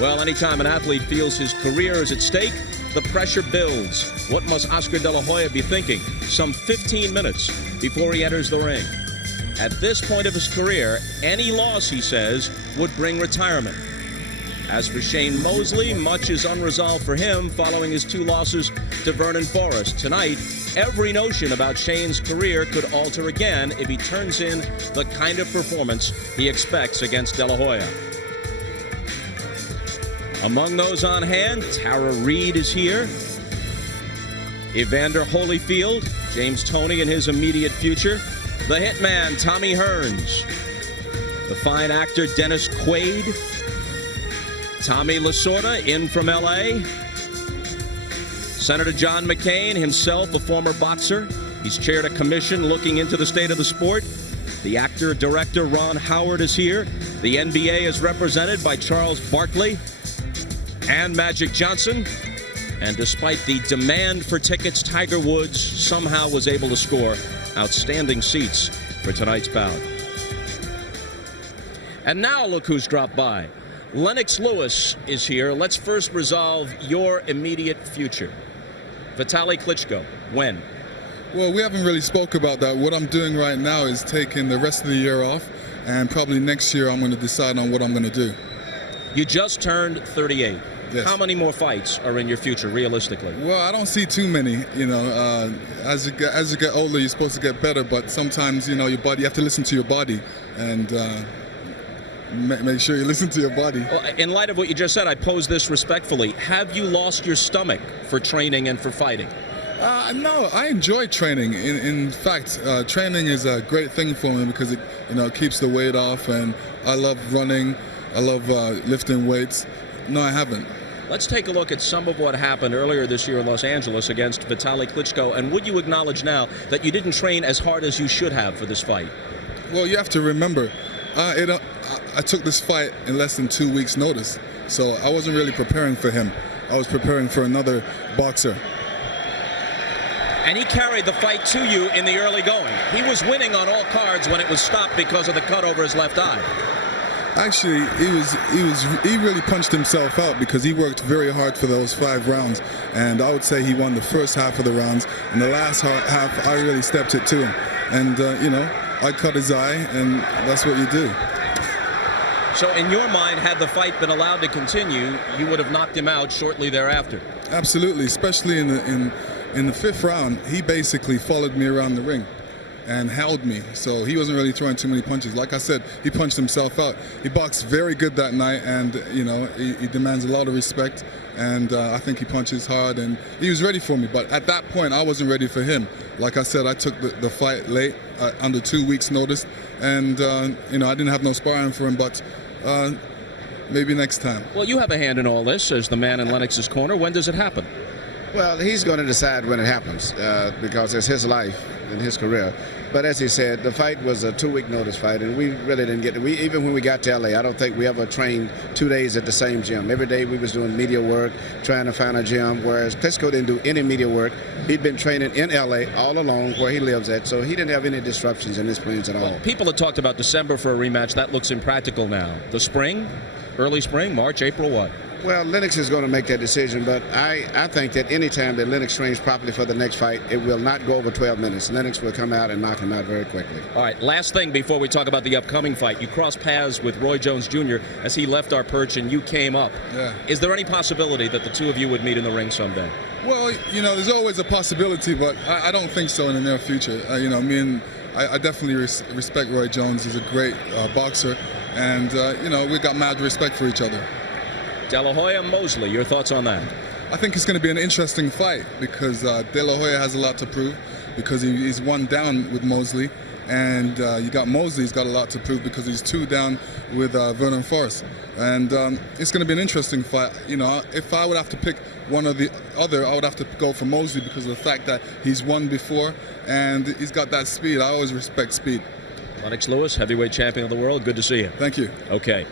Well, anytime an athlete feels his career is at stake, the pressure builds. What must Oscar De La Hoya be thinking some 15 minutes before he enters the ring? At this point of his career, any loss, he says, would bring retirement. As for Shane Mosley, much is unresolved for him following his 2 losses to Vernon Forrest. Tonight, every notion about Shane's career could alter again if he turns in the kind of performance he expects against De La Hoya. Among those on hand, Tara Reid is here. Evander Holyfield, James Toney in his immediate future, the hitman Tommy Hearns, the fine actor Dennis Quaid, Tommy Lasorda in from L.A., Senator John McCain, himself a former boxer. He's chaired a commission looking into the state of the sport. The actor-director Ron Howard is here. The NBA is represented by Charles Barkley and Magic Johnson. And despite the demand for tickets, Tiger Woods somehow was able to score outstanding seats for tonight's bout. And now look who's dropped by. Lennox Lewis is here. Let's first resolve your immediate future. Vitaly Klitschko, when? Well, we haven't really spoke about that. What I'm doing right now is taking the rest of the year off, and probably next year I'm going to decide on what I'm going to do. You just turned 38. Yes. How many more fights are in your future, realistically? Well, I don't see too many. You know, as you get older, you're supposed to get better, but sometimes, you know, you have to listen to your body, and make sure you listen to your body. Well, in light of what you just said, I pose this respectfully. Have you lost your stomach for training and for fighting? No, I enjoy training. In fact, training is a great thing for me because it, keeps the weight off, and I love running. I love lifting weights. No, I haven't. Let's take a look at some of what happened earlier this year in Los Angeles against Vitaly Klitschko. And would you acknowledge now that you didn't train as hard as you should have for this fight? Well, you have to remember, I took this fight in less than 2 weeks' notice, so I wasn't really preparing for him. I was preparing for another boxer. And he carried the fight to you in the early going. He was winning on all cards when it was stopped because of the cut over his left eye. Actually, he really punched himself out because he worked very hard for those 5 rounds, and I would say he won the first half of the rounds, and the last half I really stepped it to him, and I cut his eye, and that's what you do. So in your mind, had the fight been allowed to continue, you would have knocked him out shortly thereafter? Absolutely, especially in the 5th round, he basically followed me around the ring and held me, so he wasn't really throwing too many punches. Like I said, he punched himself out. He boxed very good that night, and he demands a lot of respect, and I think he punches hard, and he was ready for me. But at that point, I wasn't ready for him. Like I said, I took the fight late, under 2 weeks' notice, and I didn't have no sparring for him, but maybe next time. Well, you have a hand in all this as the man in Lennox's corner. When does it happen? Well, he's going to decide when it happens because it's his life and his career. But as he said, the fight was a 2-week notice fight, and we really didn't get it. Even when we got to L.A., I don't think we ever trained 2 days at the same gym. Every day we was doing media work, trying to find a gym, whereas Klitschko didn't do any media work. He'd been training in L.A. all along where he lives at, so he didn't have any disruptions in his plans at all. Well, people had talked about December for a rematch. That looks impractical now. The spring? Early spring? March? April? What? Well, Lennox is going to make that decision, but I think that any time that Lennox trains properly for the next fight, it will not go over 12 minutes. Lennox will come out and knock him out very quickly. All right, last thing before we talk about the upcoming fight. You crossed paths with Roy Jones Jr. as he left our perch and you came up. Yeah. Is there any possibility that the two of you would meet in the ring someday? Well, there's always a possibility, but I don't think so in the near future. I definitely respect Roy Jones. He's a great boxer, and we got mad respect for each other. De La Hoya Mosley, your thoughts on that? I think it's going to be an interesting fight because De La Hoya has a lot to prove because he's 1 down with Mosley, and you got Mosley, he's got a lot to prove because he's 2 down with Vernon Forrest, and it's going to be an interesting fight. If I would have to pick one or the other, I would have to go for Mosley because of the fact that he's won before and he's got that speed. I always respect speed. Lennox Lewis, heavyweight champion of the world. Good to see you. Thank you. Okay.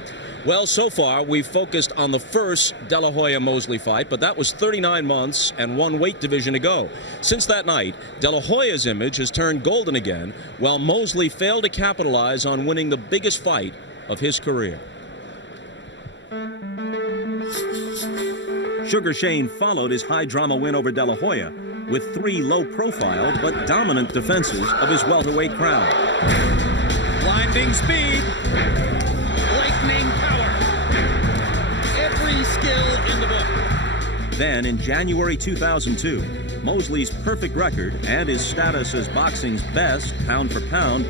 Well, so far, we've focused on the first De La Hoya-Mosley fight, but that was 39 months and 1 weight division to go. Since that night, De La Hoya's image has turned golden again, while Mosley failed to capitalize on winning the biggest fight of his career. Sugar Shane followed his high-drama win over De La Hoya with 3 low-profile but dominant defenses of his welterweight crown. Blinding speed, lightning power, every skill in the book. Then, in January 2002, Mosley's perfect record and his status as boxing's best, pound for pound,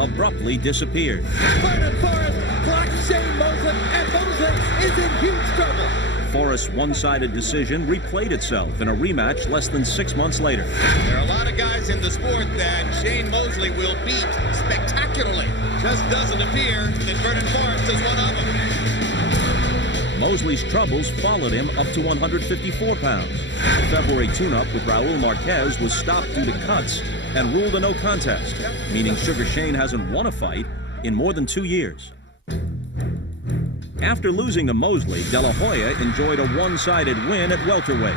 abruptly disappeared. Final Forrest blocks Shane Mosley, and Mosley is in huge trouble. Forrest's one-sided decision replayed itself in a rematch less than 6 months later. There are a lot of guys in the sport that Shane Mosley will beat spectacularly. Just doesn't appear that Vernon Forrest is one of them. Mosley's troubles followed him up to 154 pounds. The February tune-up with Raúl Márquez was stopped due to cuts and ruled a no contest, meaning Sugar Shane hasn't won a fight in more than 2 years. After losing to Mosley, De La Hoya enjoyed a one-sided win at welterweight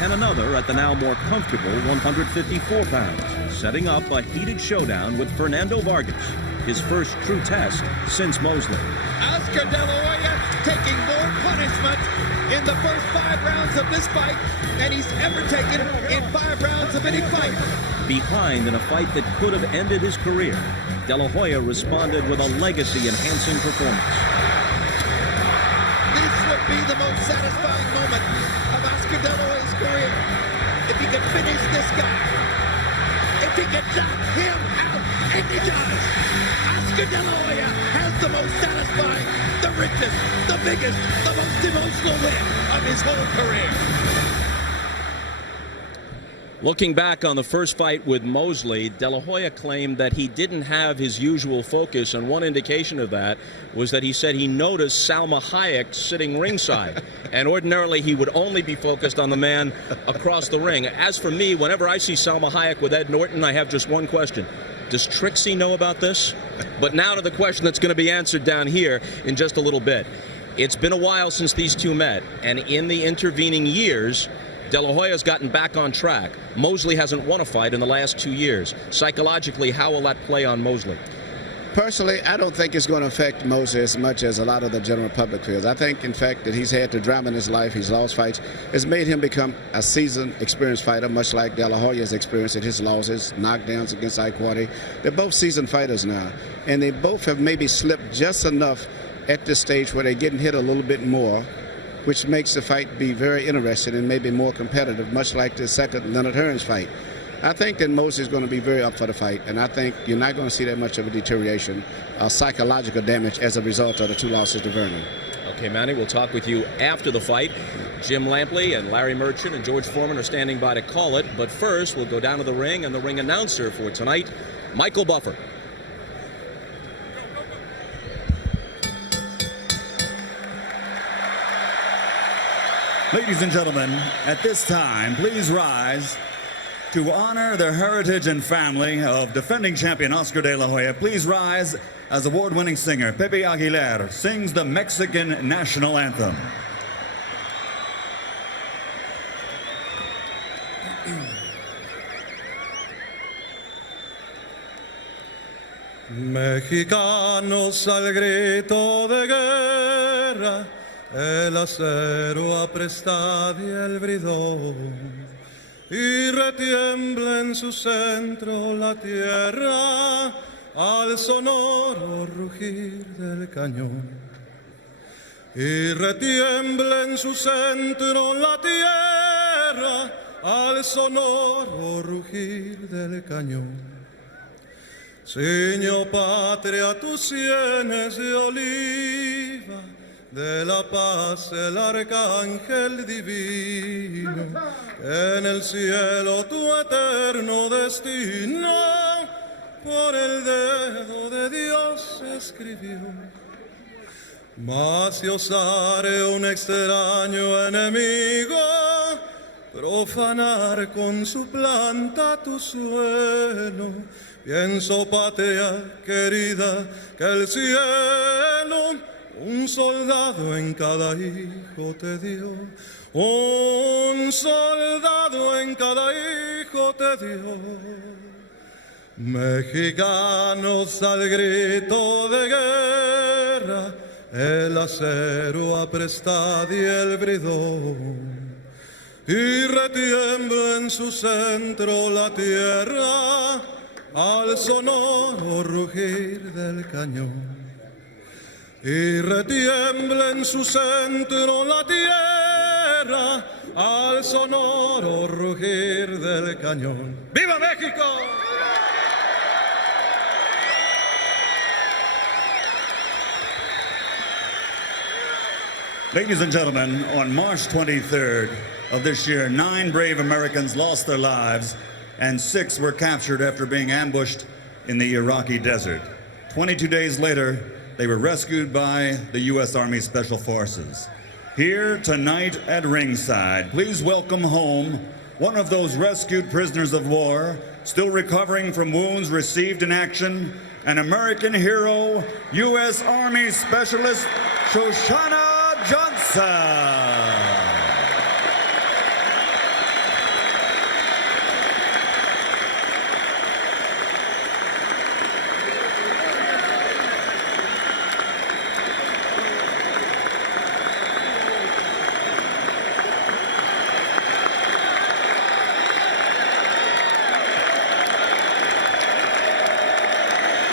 and another at the now more comfortable 154 pounds, setting up a heated showdown with Fernando Vargas, his first true test since Mosley. Oscar De La Hoya taking more punishment in the first 5 rounds of this fight than he's ever taken in 5 rounds of any fight. Behind in a fight that could have ended his career, De La Hoya responded with a legacy-enhancing performance. This would be the most satisfying moment of Oscar De La Hoya's career. If he could finish this guy, if he could knock him out, and he does. Oscar De La Hoya has the most satisfying, the richest, the biggest, the most emotional win of his whole career. Looking back on the first fight with Mosley, De La Hoya claimed that he didn't have his usual focus, and one indication of that was that he said he noticed Salma Hayek sitting ringside, and ordinarily he would only be focused on the man across the ring. As for me, whenever I see Salma Hayek with Ed Norton, I have just one question. Does Trixie know about this? But now to the question that's going to be answered down here in just a little bit. It's been a while since these two met, and in the intervening years, De La Hoya's gotten back on track. Mosley hasn't won a fight in the last 2 years. Psychologically, how will that play on Mosley? Personally, I don't think it's going to affect Mosley as much as a lot of the general public feels. I think, in fact, that he's had the drama in his life, he's lost fights, has made him become a seasoned, experienced fighter, much like De La Hoya's experience at his losses, knockdowns against Iquarte. They're both seasoned fighters now, and they both have maybe slipped just enough at this stage where they're getting hit a little bit more, which makes the fight be very interesting and maybe more competitive, much like the second Leonard Hearns fight. I think that Mosley's going to be very up for the fight, and I think you're not going to see that much of a deterioration, psychological damage as a result of the 2 losses to Vernon. Okay, Manny, we'll talk with you after the fight. Jim Lampley and Larry Merchant and George Foreman are standing by to call it, but first we'll go down to the ring, and the ring announcer for tonight, Michael Buffer. Ladies and gentlemen, at this time, please rise to honor the heritage and family of defending champion Oscar De La Hoya. Please rise as award-winning singer Pepe Aguilar sings the Mexican national anthem. Mexicanos al grito de guerra, el acero apresta y el bridón, y retiembla en su centro la tierra al sonoro rugir del cañón. Y retiembla en su centro la tierra al sonoro rugir del cañón. Ciño patria tus sienes de oliva, de la paz el arcángel divino, en el cielo tu eterno destino por el dedo de Dios escribió. Mas si osare un extraño enemigo profanar con su planta tu suelo, pienso, patria querida, que el cielo un soldado en cada hijo te dio, un soldado en cada hijo te dio. Mexicanos al grito de guerra, el acero apresta y el bridón, y retiembla en su centro la tierra al sonoro rugir del cañón. Y retiembla en su centro la tierra al sonoro rugir del cañón. ¡Viva México! Ladies and gentlemen, on March 23rd of this year, 9 brave Americans lost their lives and 6 were captured after being ambushed in the Iraqi desert. 22 days later, they were rescued by the U.S. Army Special Forces. Here tonight at ringside, please welcome home one of those rescued prisoners of war, still recovering from wounds received in action, an American hero, U.S. Army Specialist Shoshana Johnson.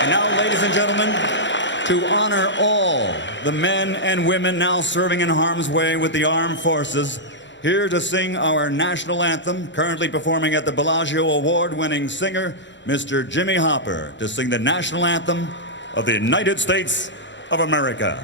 And now, ladies and gentlemen, to honor all the men and women now serving in harm's way with the armed forces, here to sing our national anthem, currently performing at the Bellagio award-winning singer, Mr. Jimmy Hopper, to sing the national anthem of the United States of America.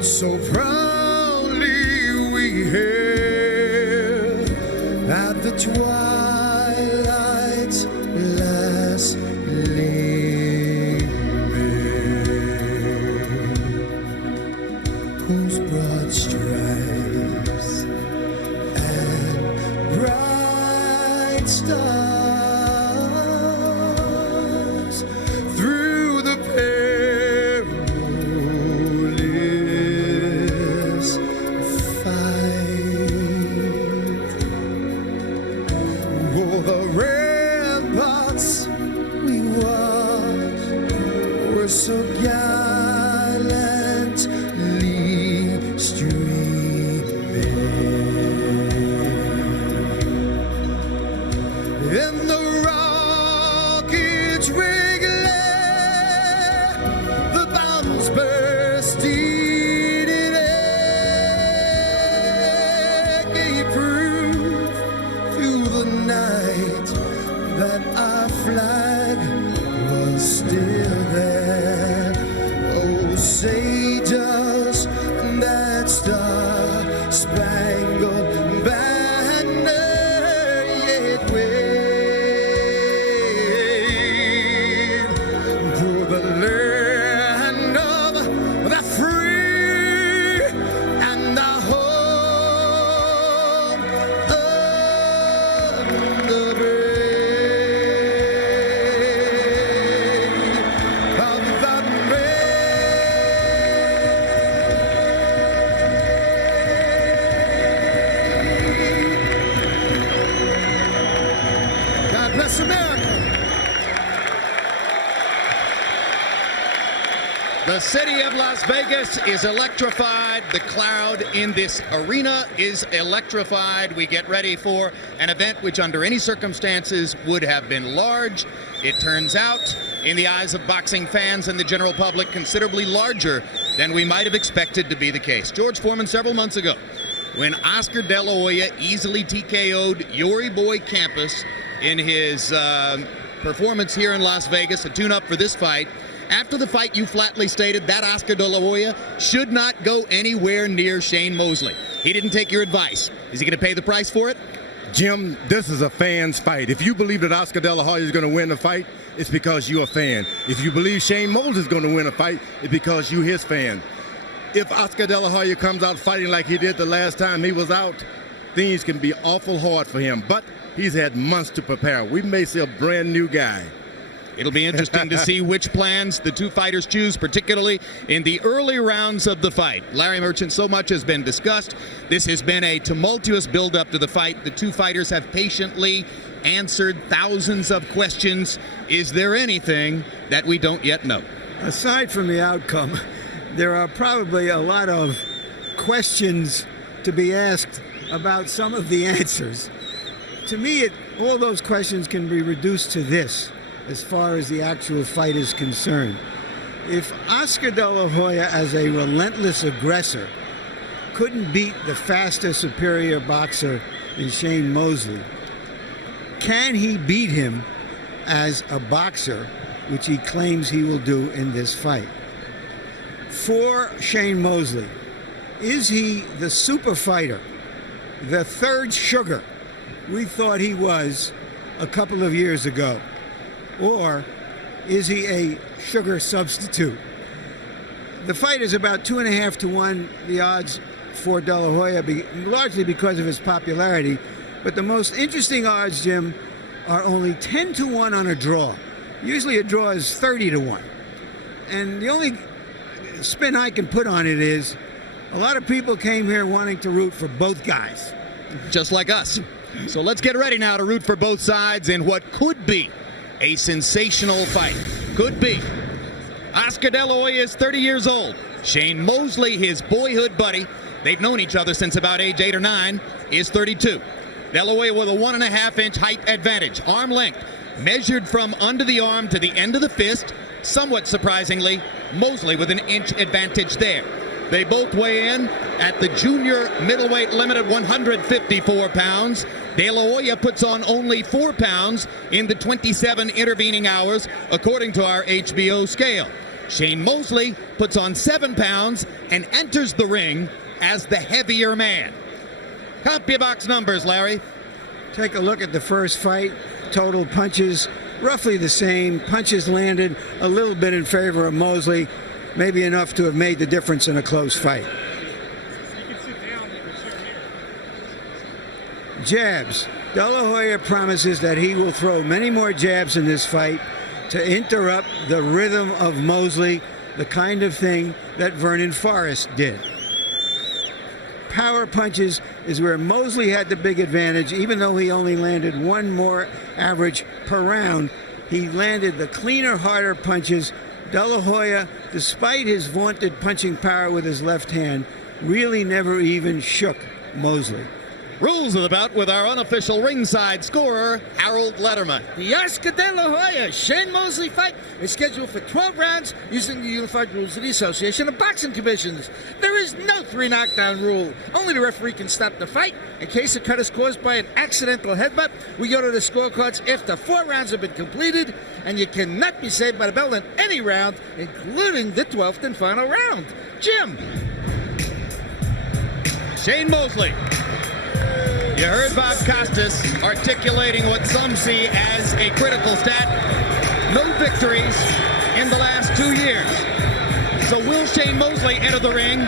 So proudly we hailed at the twilight's last gleaming, whose broad stripes and bright stars through the so gallantly streaming in the rocket's wriggling, the bombs bursting in air gave proof through the night that our flag was still there. Say just that star-spangled banner yet wave for the land of the free and the home of the brave, of the brave. Bless America. The city of Las Vegas is electrified. The crowd in this arena is electrified. We get ready for an event which under any circumstances would have been large. It turns out, in the eyes of boxing fans and the general public, considerably larger than we might have expected to be the case. George Foreman, several months ago, when Oscar De La Hoya easily TKO'd Yori Boy Campas in his performance here in Las Vegas, a tune-up for this fight. After the fight, you flatly stated that Oscar De La Hoya should not go anywhere near Shane Mosley. He didn't take your advice. Is he going to pay the price for it? Jim, this is a fan's fight. If you believe that Oscar De La Hoya is going to win the fight, it's because you're a fan. If you believe Shane Mosley is going to win a fight, it's because you're his fan. If Oscar De La Hoya comes out fighting like he did the last time he was out, things can be awful hard for him. But he's had months to prepare. We may see a brand new guy. It'll be interesting to see which plans the two fighters choose, particularly in the early rounds of the fight. Larry Merchant, so much has been discussed. This has been a tumultuous build-up to the fight. The two fighters have patiently answered thousands of questions. Is there anything that we don't yet know? Aside from the outcome, there are probably a lot of questions to be asked about some of the answers. To me, all those questions can be reduced to this, as far as the actual fight is concerned. If Oscar De La Hoya, as a relentless aggressor, couldn't beat the faster, superior boxer in Shane Mosley, can he beat him as a boxer, which he claims he will do in this fight? For Shane Mosley, is he the super fighter, the third sugar we thought he was a couple of years ago? Or is he a sugar substitute? The fight is about 2.5 to 1, the odds for De La Hoya, largely because of his popularity. But the most interesting odds, Jim, are only 10 to 1 on a draw. Usually a draw is 30 to 1. And the only spin I can put on it is a lot of people came here wanting to root for both guys. Just like us. So let's get ready now to root for both sides in what could be a sensational fight. Could be. Oscar De La Hoya is 30 years old. Shane Mosley, his boyhood buddy, they've known each other since about age 8 or 9, is 32. De La Hoya with a 1.5-inch height advantage. Arm length measured from under the arm to the end of the fist. Somewhat surprisingly, Mosley with an inch advantage there. They both weigh in at the junior middleweight limit at 154 pounds. De La Hoya puts on only 4 pounds in the 27 intervening hours, according to our HBO scale. Shane Mosley puts on 7 pounds and enters the ring as the heavier man. CompuBox numbers, Larry. Take a look at the first fight. Total punches, roughly the same. Punches landed a little bit in favor of Mosley, maybe enough to have made the difference in a close fight. Jabs. De La Hoya promises that he will throw many more jabs in this fight to interrupt the rhythm of Mosley, the kind of thing that Vernon Forrest did. Power punches is where Mosley had the big advantage. Even though he only landed 1 more average per round, he landed the cleaner, harder punches. De La Hoya, despite his vaunted punching power with his left hand, really never even shook Mosley. Rules of the bout with our unofficial ringside scorer, Harold Letterman. The Oscar De La Hoya Shane Mosley fight is scheduled for 12 rounds using the unified rules of the Association of Boxing Commissions. There is no 3 knockdown rule. Only the referee can stop the fight. In case a cut is caused by an accidental headbutt, we go to the scorecards after 4 rounds have been completed, and you cannot be saved by the bell in any round, including the 12th and final round. Jim. Shane Mosley. You heard Bob Costas articulating what some see as a critical stat. No victories in the last 2 years. So will Shane Mosley enter the ring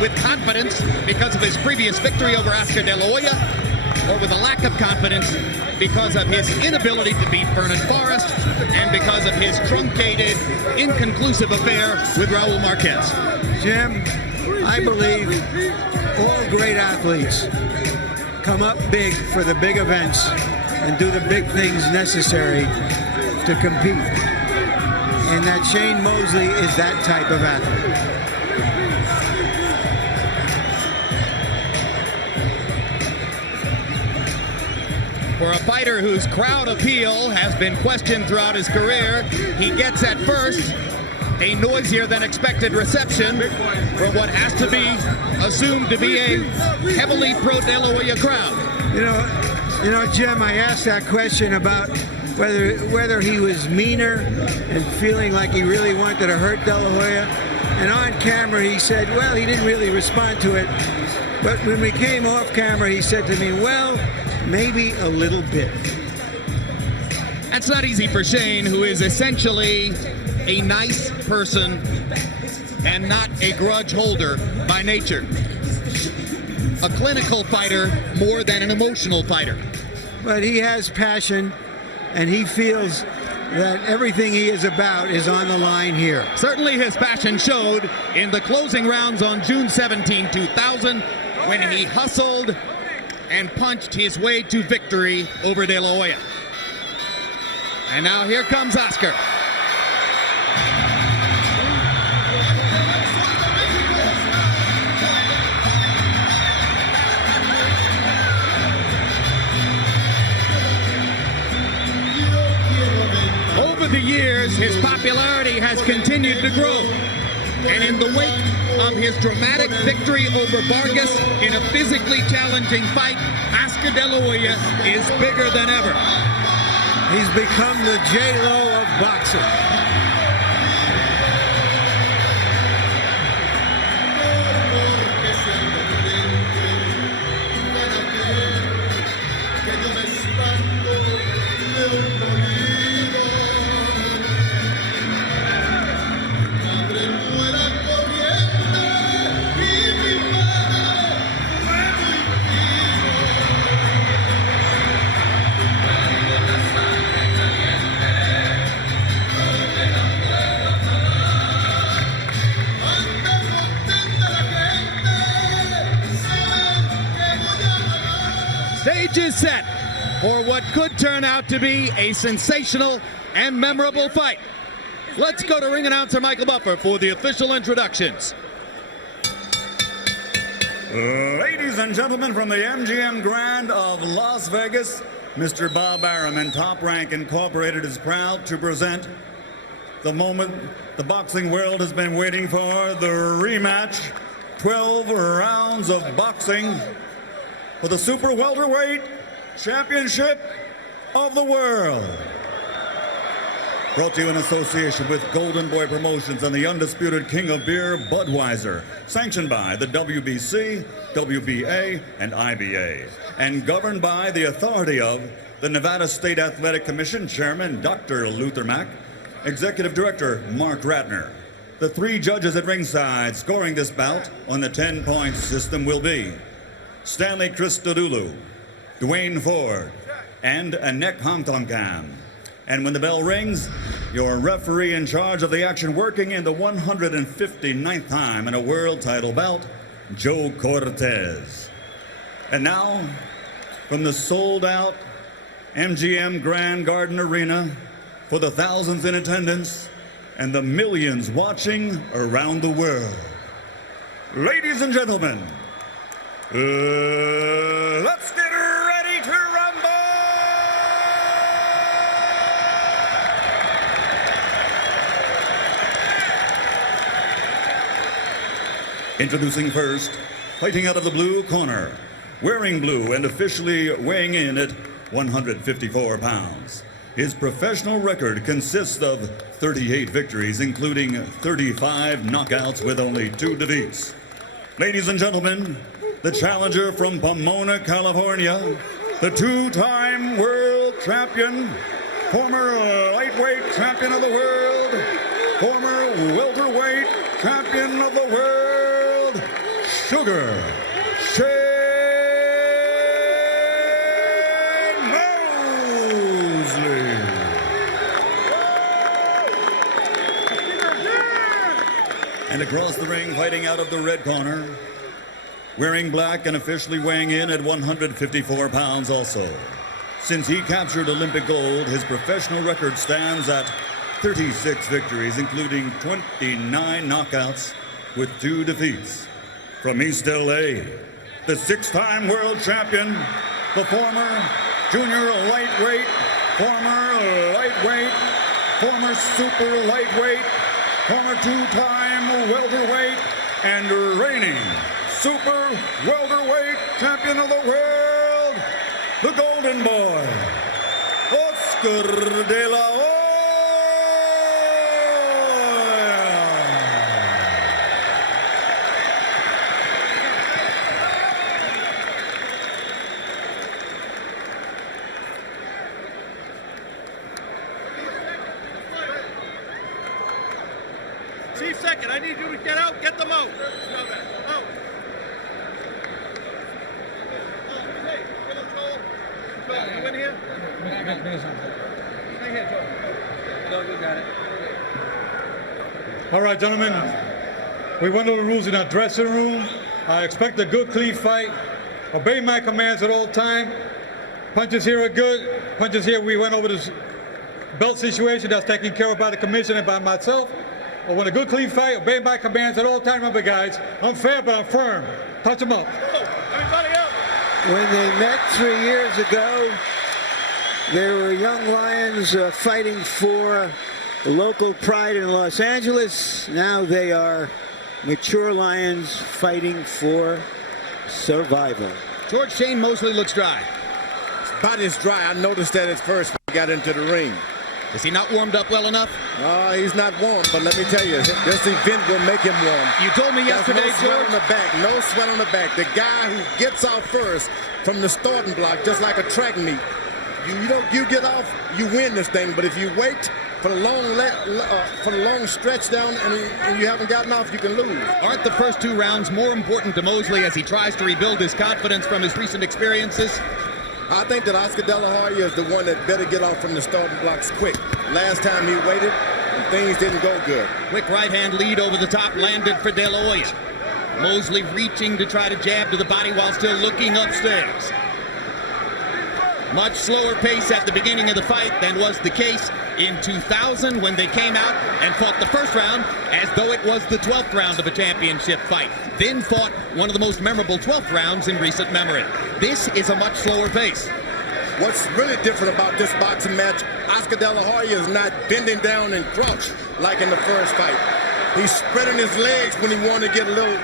with confidence because of his previous victory over Oscar De La Hoya, or with a lack of confidence because of his inability to beat Vernon Forrest and because of his truncated, inconclusive affair with Raúl Márquez? Jim, I believe all great athletes come up big for the big events and do the big things necessary to compete. And that Shane Mosley is that type of athlete. For a fighter whose crowd appeal has been questioned throughout his career, he gets at first a noisier than expected reception from what has to be assumed to be a heavily pro-De La Hoya crowd. You know, Jim, I asked that question about whether he was meaner and feeling like he really wanted to hurt De La Hoya. And on camera, he said, well, he didn't really respond to it. But when we came off camera, he said to me, well, maybe a little bit. That's not easy for Shane, who is essentially a nice person and not a grudge holder by nature. A clinical fighter more than an emotional fighter. But he has passion, and he feels that everything he is about is on the line here. Certainly his passion showed in the closing rounds on June 17, 2000, when he hustled and punched his way to victory over De La Hoya. And now here comes Oscar. Over the years, his popularity has continued to grow. And in the wake of his dramatic victory over Vargas in a physically challenging fight, Oscar De La Hoya is bigger than ever. He's become the J-Lo of boxing. Stage is set for what could turn out to be a sensational and memorable fight. Let's go to ring announcer Michael Buffer for the official introductions. Ladies and gentlemen, from the MGM Grand of Las Vegas, Mr. Bob Arum and Top Rank Incorporated is proud to present the moment the boxing world has been waiting for, the rematch, 12 rounds of boxing for the Super Welterweight Championship of the World. Brought to you in association with Golden Boy Promotions and the undisputed king of beer, Budweiser. Sanctioned by the WBC, WBA, and IBA. And governed by the authority of the Nevada State Athletic Commission Chairman, Dr. Luther Mack, Executive Director, Mark Ratner. The three judges at ringside scoring this bout on the 10-point system will be Stanley Christodoulou, Dwayne Ford, and Anek Hamtongam. And when the bell rings, your referee in charge of the action, working in the 159th time in a world title bout, Joe Cortez. And now, from the sold-out MGM Grand Garden Arena, for the thousands in attendance and the millions watching around the world, ladies and gentlemen, let's get ready to rumble! Introducing first, fighting out of the blue corner, wearing blue and officially weighing in at 154 pounds. His professional record consists of 38 victories, including 35 knockouts with only 2 defeats. Ladies and gentlemen, the challenger from Pomona, California, the two-time world champion, former lightweight champion of the world, former welterweight champion of the world, Sugar Shane Mosley. And across the ring, fighting out of the red corner, wearing black and officially weighing in at 154 pounds also. Since he captured Olympic gold, his professional record stands at 36 victories, including 29 knockouts with 2 defeats. From East LA, the 6-time world champion, the former junior lightweight, former super lightweight, former 2-time welterweight, and reigning Super Welterweight Champion of the World, the Golden Boy, Oscar De La Hoya. Chief second, I need you to get out, get them out. Out. Hey, Joel. You in here? Stay here, Joel. You got it. All right, gentlemen. We went over the rules in our dressing room. I expect a good, clean fight. Obey my commands at all time. Punches here are good. Punches here, we went over this belt situation that's taken care of by the commission and by myself. I want a good, clean fight. Obey my commands at all time. Remember, guys, I'm fair, but I'm firm. Touch them up. Everybody up. When they met 3 years ago, they were young lions fighting for local pride in Los Angeles. Now they are mature lions fighting for survival. George Shane Mosley looks dry. His body's dry. I noticed that at first when he got into the ring. Is he not warmed up well enough? He's not warm, but let me tell you, this event will make him warm. You told me yesterday, no sweat George. on the back, no sweat on the back. The guy who gets out first from the starting block, just like a track meet, you get off, you win this thing. But if you wait for the long stretch down and you haven't gotten off, you can lose. Aren't the first 2 rounds more important to Mosley as he tries to rebuild his confidence from his recent experiences? I think that Oscar De La Hoya is the one that better get off from the starting blocks quick. Last time he waited, and things didn't go good. Quick right hand lead over the top landed for De La Hoya. Mosley reaching to try to jab to the body while still looking upstairs. Much slower pace at the beginning of the fight than was the case in 2000 when they came out and fought the first round as though it was the 12th round of a championship fight. Then fought one of the most memorable 12th rounds in recent memory. This is a much slower pace. What's really different about this boxing match, Oscar De La Hoya is not bending down and crouch like in the first fight. He's spreading his legs when he wants to get a little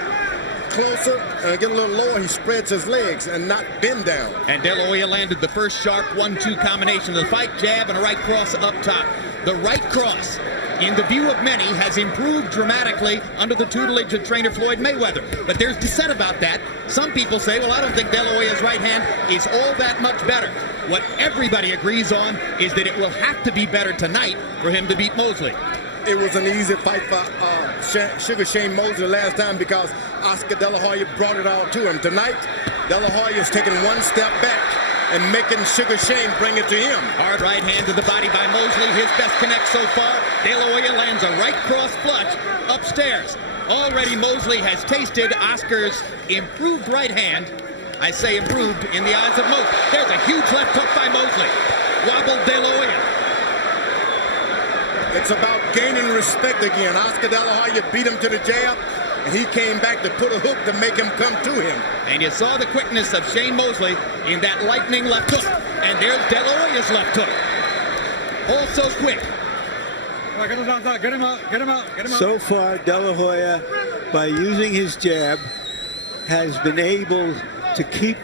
closer and get a little lower. He spreads his legs and not bend down. And De La Hoya landed the first sharp 1-2 combination of the fight, jab and a right cross up top. The right cross, in the view of many, has improved dramatically under the tutelage of trainer Floyd Mayweather. But there's dissent about that. Some people say, well, I don't think De La Hoya's right hand is all that much better. What everybody agrees on is that it will have to be better tonight for him to beat Mosley. It was an easy fight for Sugar Shane Mosley last time because Oscar De La Hoya brought it all to him. Tonight, De La Hoya is taking one step back and making Sugar Shane bring it to him. Hard right hand to the body by Mosley, his best connect so far. De La Hoya lands a right cross flush upstairs. Already Mosley has tasted Oscar's improved right hand. I say improved in the eyes of most. There's a huge left hook by Mosley. Wobbled De La Hoya. It's about gaining respect again. Oscar De La Hoya beat him to the jab, and he came back to put a hook to make him come to him. And you saw the quickness of Shane Mosley in that lightning left hook. And there's De La Hoya's left hook. Also quick. Get him out, get him out, get him out. So far, De La Hoya, by using his jab, has been able to keep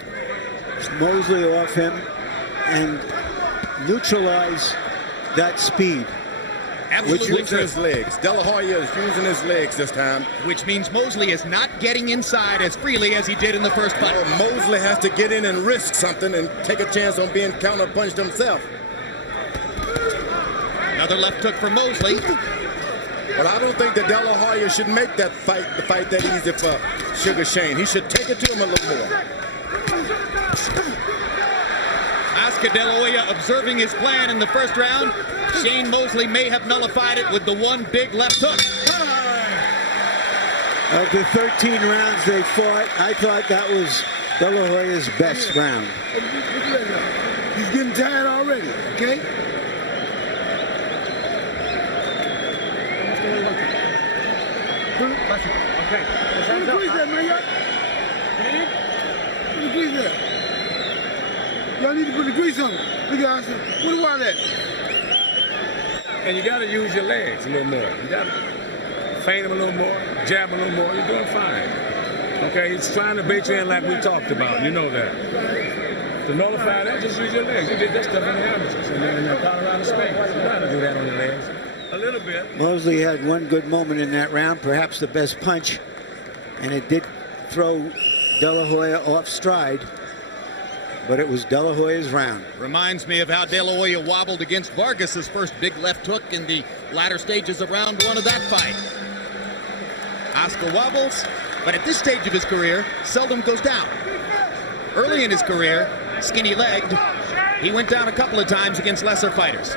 Mosley off him and neutralize that speed. Absolutely using his legs. De La Hoya is using his legs this time. Which means Mosley is not getting inside as freely as he did in the first fight. Well, Mosley has to get in and risk something and take a chance on being counter-punched himself. Another left hook for Mosley. Well, I don't think that De La Hoya should make that fight, the fight that easy for Sugar Shane. He should take it to him a little more. Oscar De La Hoya observing his plan in the first round. Shane Mosley may have nullified it with the one big left hook. Of the 13 rounds they fought, I thought that was De La Hoya's best round. He's getting tired already, okay? Okay. Put the grease there, man. Put the grease there. Y'all need to put the grease on it. Look at us. Put the water at. And you got to use your legs a little more. You got to feint him a little more, jab him a little more. You're doing fine. Okay, he's trying to bait you in like we talked about. You know that. To nullify that, just use your legs. You did that stuff in the amateurs and in the Colorado Springs. You got to do that on your legs. A little bit. Mosley had one good moment in that round, perhaps the best punch, and it did throw De La Hoya off stride, but it was De La Hoya's round. Reminds me of how De La Hoya wobbled against Vargas's first big left hook in the latter stages of round one of that fight. Oscar wobbles, but at this stage of his career, seldom goes down. Early in his career, skinny-legged, he went down a couple of times against lesser fighters.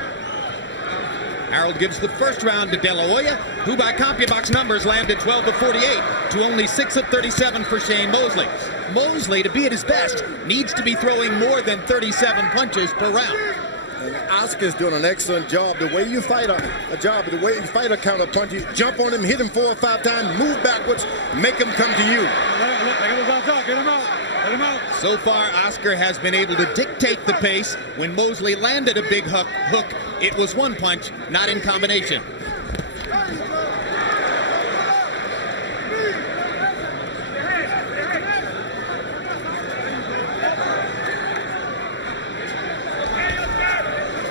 Harold gives the first round to De La Hoya, who by CompuBox numbers landed 12 of 48 to only 6 of 37 for Shane Mosley. Mosley, to be at his best, needs to be throwing more than 37 punches per round. And Oscar's doing an excellent job. The way you fight a counter punch, you jump on him, hit him 4 or 5 times, move backwards, make him come to you. So far, Oscar has been able to dictate the pace. When Mosley landed a big hook, it was one punch, not in combination.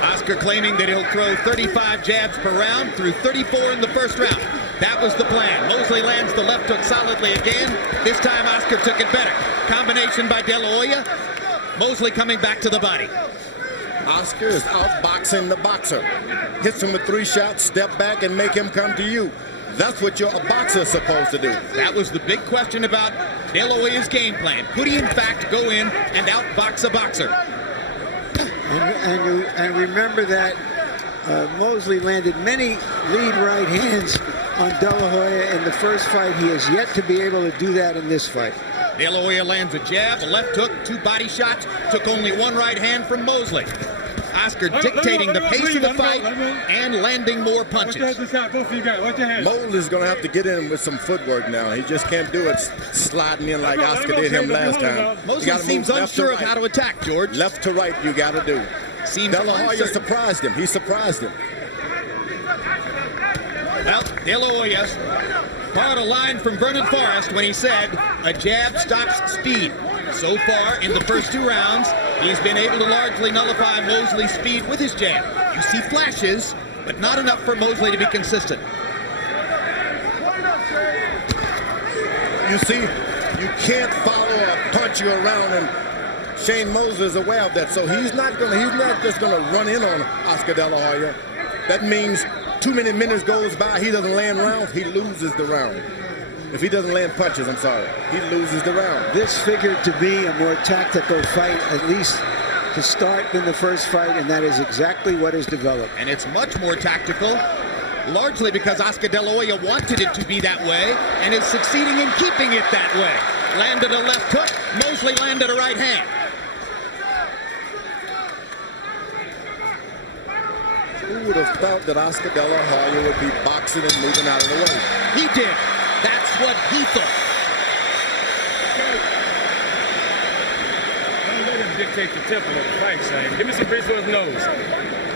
Oscar claiming that he'll throw 35 jabs per round, through 34 in the first round. That was the plan. Mosley lands the left hook solidly again. This time Oscar took it better. Combination by De La Hoya. Mosley coming back to the body. Oscar is outboxing the boxer. Hits him with 3 shots, step back, and make him come to you. That's what a boxer is supposed to do. That was the big question about De La Hoya's game plan. Could he, in fact, go in and outbox a boxer? And remember that Mosley landed many lead right hands on De La Hoya in the first fight. He has yet to be able to do that in this fight. De La Hoya lands a jab, a left hook, 2 body shots, took only 1 right hand from Mosley. Oscar dictating the pace of the fight and landing more punches. Mosley's going to have to get in with some footwork now. He just can't do it sliding in like Oscar did him last time. Mosley seems unsure of how to attack, George. Left to right, you got to do. De La Hoya surprised him. He surprised him. Well, De La Hoya borrowed a line from Vernon Forrest when he said, "A jab stops speed." So far, in the first 2 rounds, he's been able to largely nullify Mosley's speed with his jab. You see flashes, but not enough for Mosley to be consistent. You see, you can't follow a puncher around, and Shane Mosley is aware of that. So he's not just gonna run in on Oscar De La Hoya. That means too many minutes goes by, he doesn't land rounds, he loses the round. If he doesn't land punches, I'm sorry, he loses the round. This figured to be a more tactical fight, at least to start, than the first fight, and that is exactly what has developed. And it's much more tactical, largely because Oscar De La Hoya wanted it to be that way and is succeeding in keeping it that way. Landed a left hook, Mosley landed a right hand. Who would have thought that Oscar De La Hoya would be boxing and moving out of the way? He did. That's what he thought. Don't let him dictate the tempo of the fight, Shane. Give me some grease on his nose.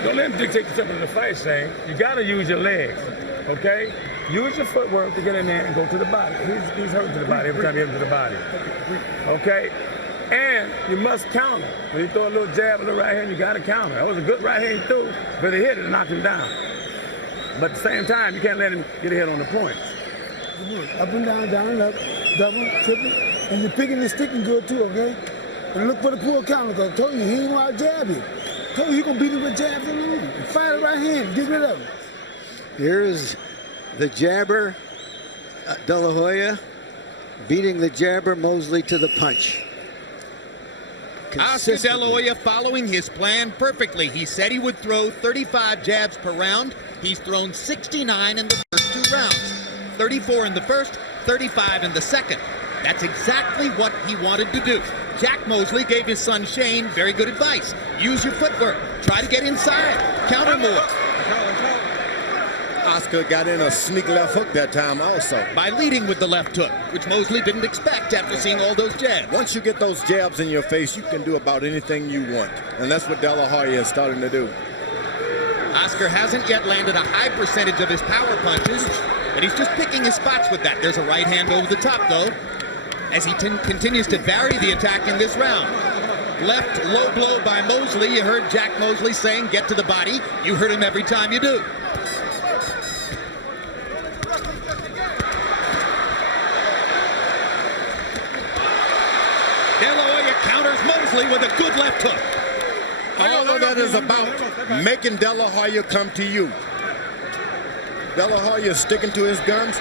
Don't let him dictate the tempo of the fight, Shane. You got to use your legs, okay? Use your footwork to get in there and go to the body. He's hurting to the body every time you hit him to the body, okay? And you must counter. When you throw a little jab with the right hand, you got to counter. That was a good right hand he threw, but he hit it and knocked him down. But at the same time, you can't let him get ahead on the points. Up and down, down and up, double, triple, and you're picking and sticking good too, okay? And look for the pull counter, because I told you he ain't want to jab you. I told you he gonna beat him with jabs in the room. Fire the right hand, get rid of him. Here's the jabber, De La Hoya, beating the jabber Mosley to the punch. Oscar De La Hoya following his plan perfectly. He said he would throw 35 jabs per round. He's thrown 69 in the first 2 rounds. 34 in the first, 35 in the second. That's exactly what he wanted to do. Jack Mosley gave his son Shane very good advice. Use your footwork. Try to get inside. Counter more. Oscar got in a sneak left hook that time also. By leading with the left hook, which Mosley didn't expect after seeing all those jabs. Once you get those jabs in your face, you can do about anything you want. And that's what De La Hoya is starting to do. Oscar hasn't yet landed a high percentage of his power punches, but he's just picking his spots with that. There's a right hand over the top, though, as he continues to vary the attack in this round. Left low blow by Mosley. You heard Jack Mosley saying, get to the body. You heard him every time you do. De La Hoya counters Mosley with a good left hook. All of that is about making De La Hoya come to you. De La Hoya is sticking to his guns.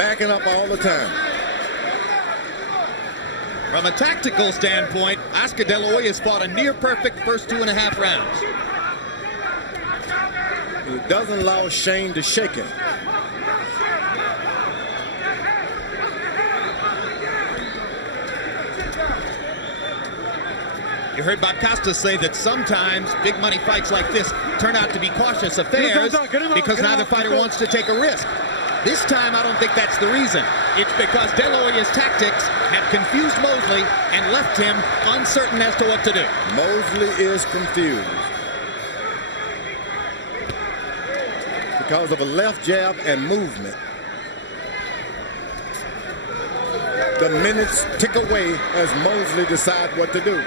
backing up all the time. From a tactical standpoint, Oscar De La Hoya has fought a near-perfect first 2.5 rounds. It doesn't allow Shane to shake him. You heard Bob Costa say that sometimes big money fights like this turn out to be cautious affairs because neither fighter wants to take a risk. This time, I don't think that's the reason. It's because De La Hoya's tactics have confused Mosley and left him uncertain as to what to do. Mosley is confused because of a left jab and movement. The minutes tick away as Mosley decides what to do.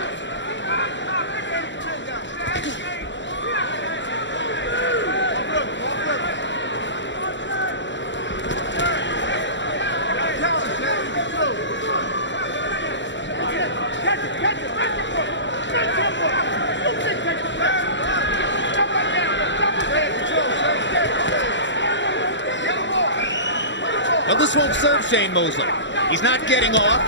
Well, this won't serve Shane Mosley. He's not getting off.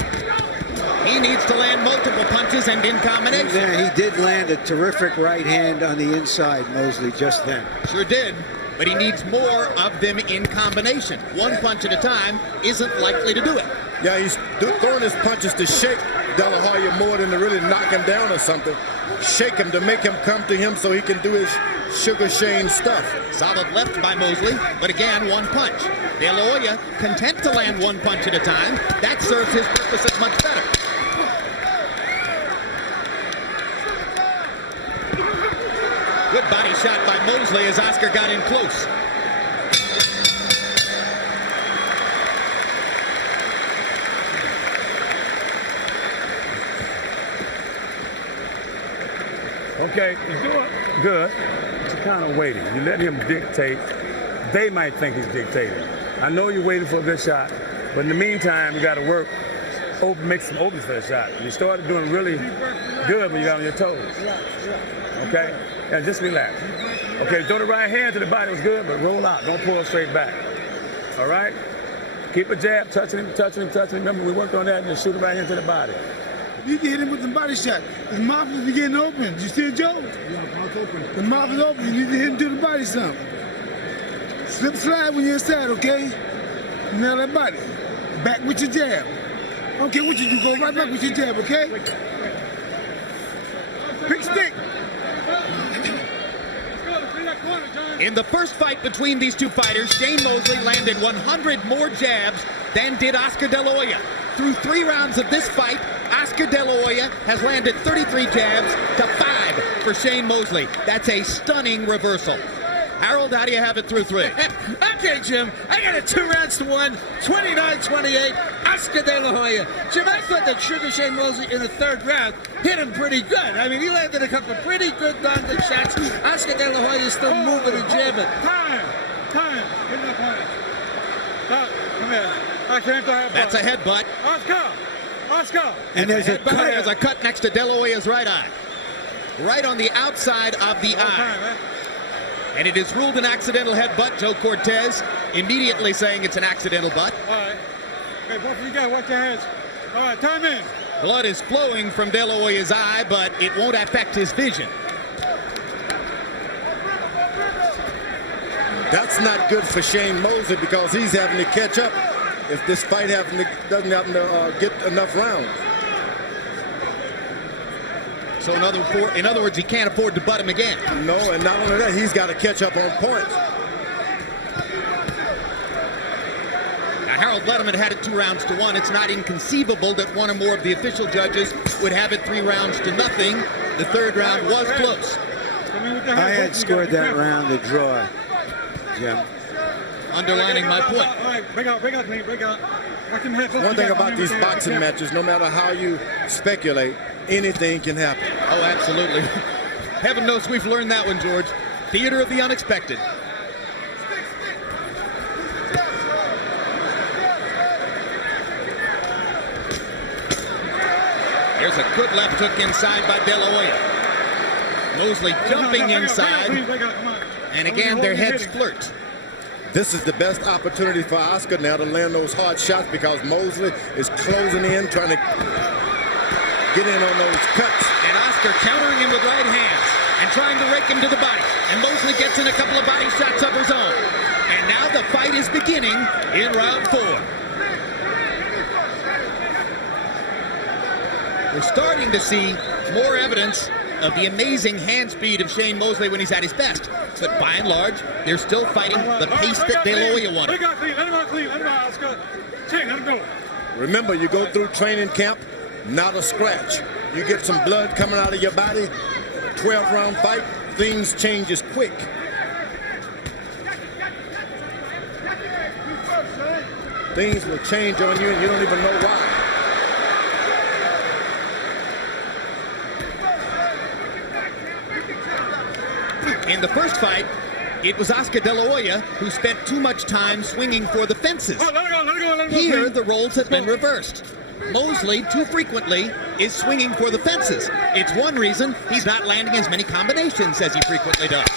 He needs to land multiple punches and in combination. Yeah, he did land a terrific right hand on the inside, Mosley, just then. Sure did, but he needs more of them in combination. One punch at a time isn't likely to do it. Yeah, he's throwing his punches to shake De La Hoya more than to really knock him down or something. Shake him to make him come to him so he can do his Sugar Shane stuff. Solid left by Mosley, but again, one punch. De La Hoya content to land one punch at a time. That serves his purposes much better. Good body shot by Mosley as Oscar got in close. Okay, he's doing good, but you're kind of waiting. You let him dictate. They might think he's dictating. I know you're waiting for a good shot, but in the meantime, you got to work, make some opens for the shot. You started doing really good when you got on your toes. Okay? And just relax. Okay, throw the right hand to the body was good, but roll out. Don't pull straight back. All right? Keep a jab, touching him, touching him, touching him. Remember, we worked on that and just shoot the right hand to the body. You can hit him with the body shot. His mouth is getting open. You see it, Joe? Yeah, mouth open. The mouth is open. You need to hit him to the body something. Slip slide when you're inside, okay? Nail that body. Back with your jab. I don't care what you do, go right back with your jab, okay? Big stick. In the first fight between these two fighters, Shane Mosley landed 100 more jabs than did Oscar De La Hoya. Through 3 rounds of this fight, Oscar De La Hoya has landed 33 jabs to 5 for Shane Mosley. That's a stunning reversal. Harold, how do you have it through 3? Okay, Jim, I got it 2 rounds to 1, 29-28, Oscar De La Hoya. Jim, I thought that Sugar Shane Mosley in the 3rd round hit him pretty good. I mean, he landed a couple of pretty good good shots. Oscar De La Hoya is still moving and jabbing. Time. Get enough time. Stop. Come here. I can't go. That's a headbutt. Oscar. And there's a cut. There's a cut next to De La Hoya's right eye. Right on the outside of the eye. And it is ruled an accidental headbutt. Joe Cortez immediately saying it's an accidental butt. All right. Okay, both of you guys, watch your hands. All right, time in. Blood is flowing from De La Hoya's eye, but it won't affect his vision. That's not good for Shane Mosley because he's having to catch up if this fight doesn't happen to get enough rounds. So in other words, he can't afford to butt him again. No, and not only that, he's got to catch up on points. Now, Harold Letterman had it 2 rounds to 1. It's not inconceivable that one or more of the official judges would have it 3 rounds to nothing. The 3rd round was close. I had scored that round a draw, Jim. Underlining my point. All right, break out. One thing about these boxing matches, no matter how you speculate, anything can happen. Oh, absolutely. Heaven knows we've learned that one, George. Theater of the unexpected. Here's a good left hook inside by De La Hoya. Mosley jumping inside. And again, their heads flirt. This is the best opportunity for Oscar now to land those hard shots because Mosley is closing in, trying to get in on those cuts. And Oscar countering him with right hands and trying to rake him to the body. And Mosley gets in a couple of body shots of his own. And now the fight is beginning in round 4. We're starting to see more evidence of the amazing hand speed of Shane Mosley when he's at his best. But by and large, they're still fighting the pace that De La Hoya wanted. Let him out, Oscar. Shane, let him go. Remember, you go through training camp, not a scratch. You get some blood coming out of your body, 12-round fight, things changes quick. Things will change on you and you don't even know why. In the first fight, it was Oscar De La Hoya who spent too much time swinging for the fences. Here, the roles have been reversed. Mosley, too frequently, is swinging for the fences. It's one reason he's not landing as many combinations as he frequently does.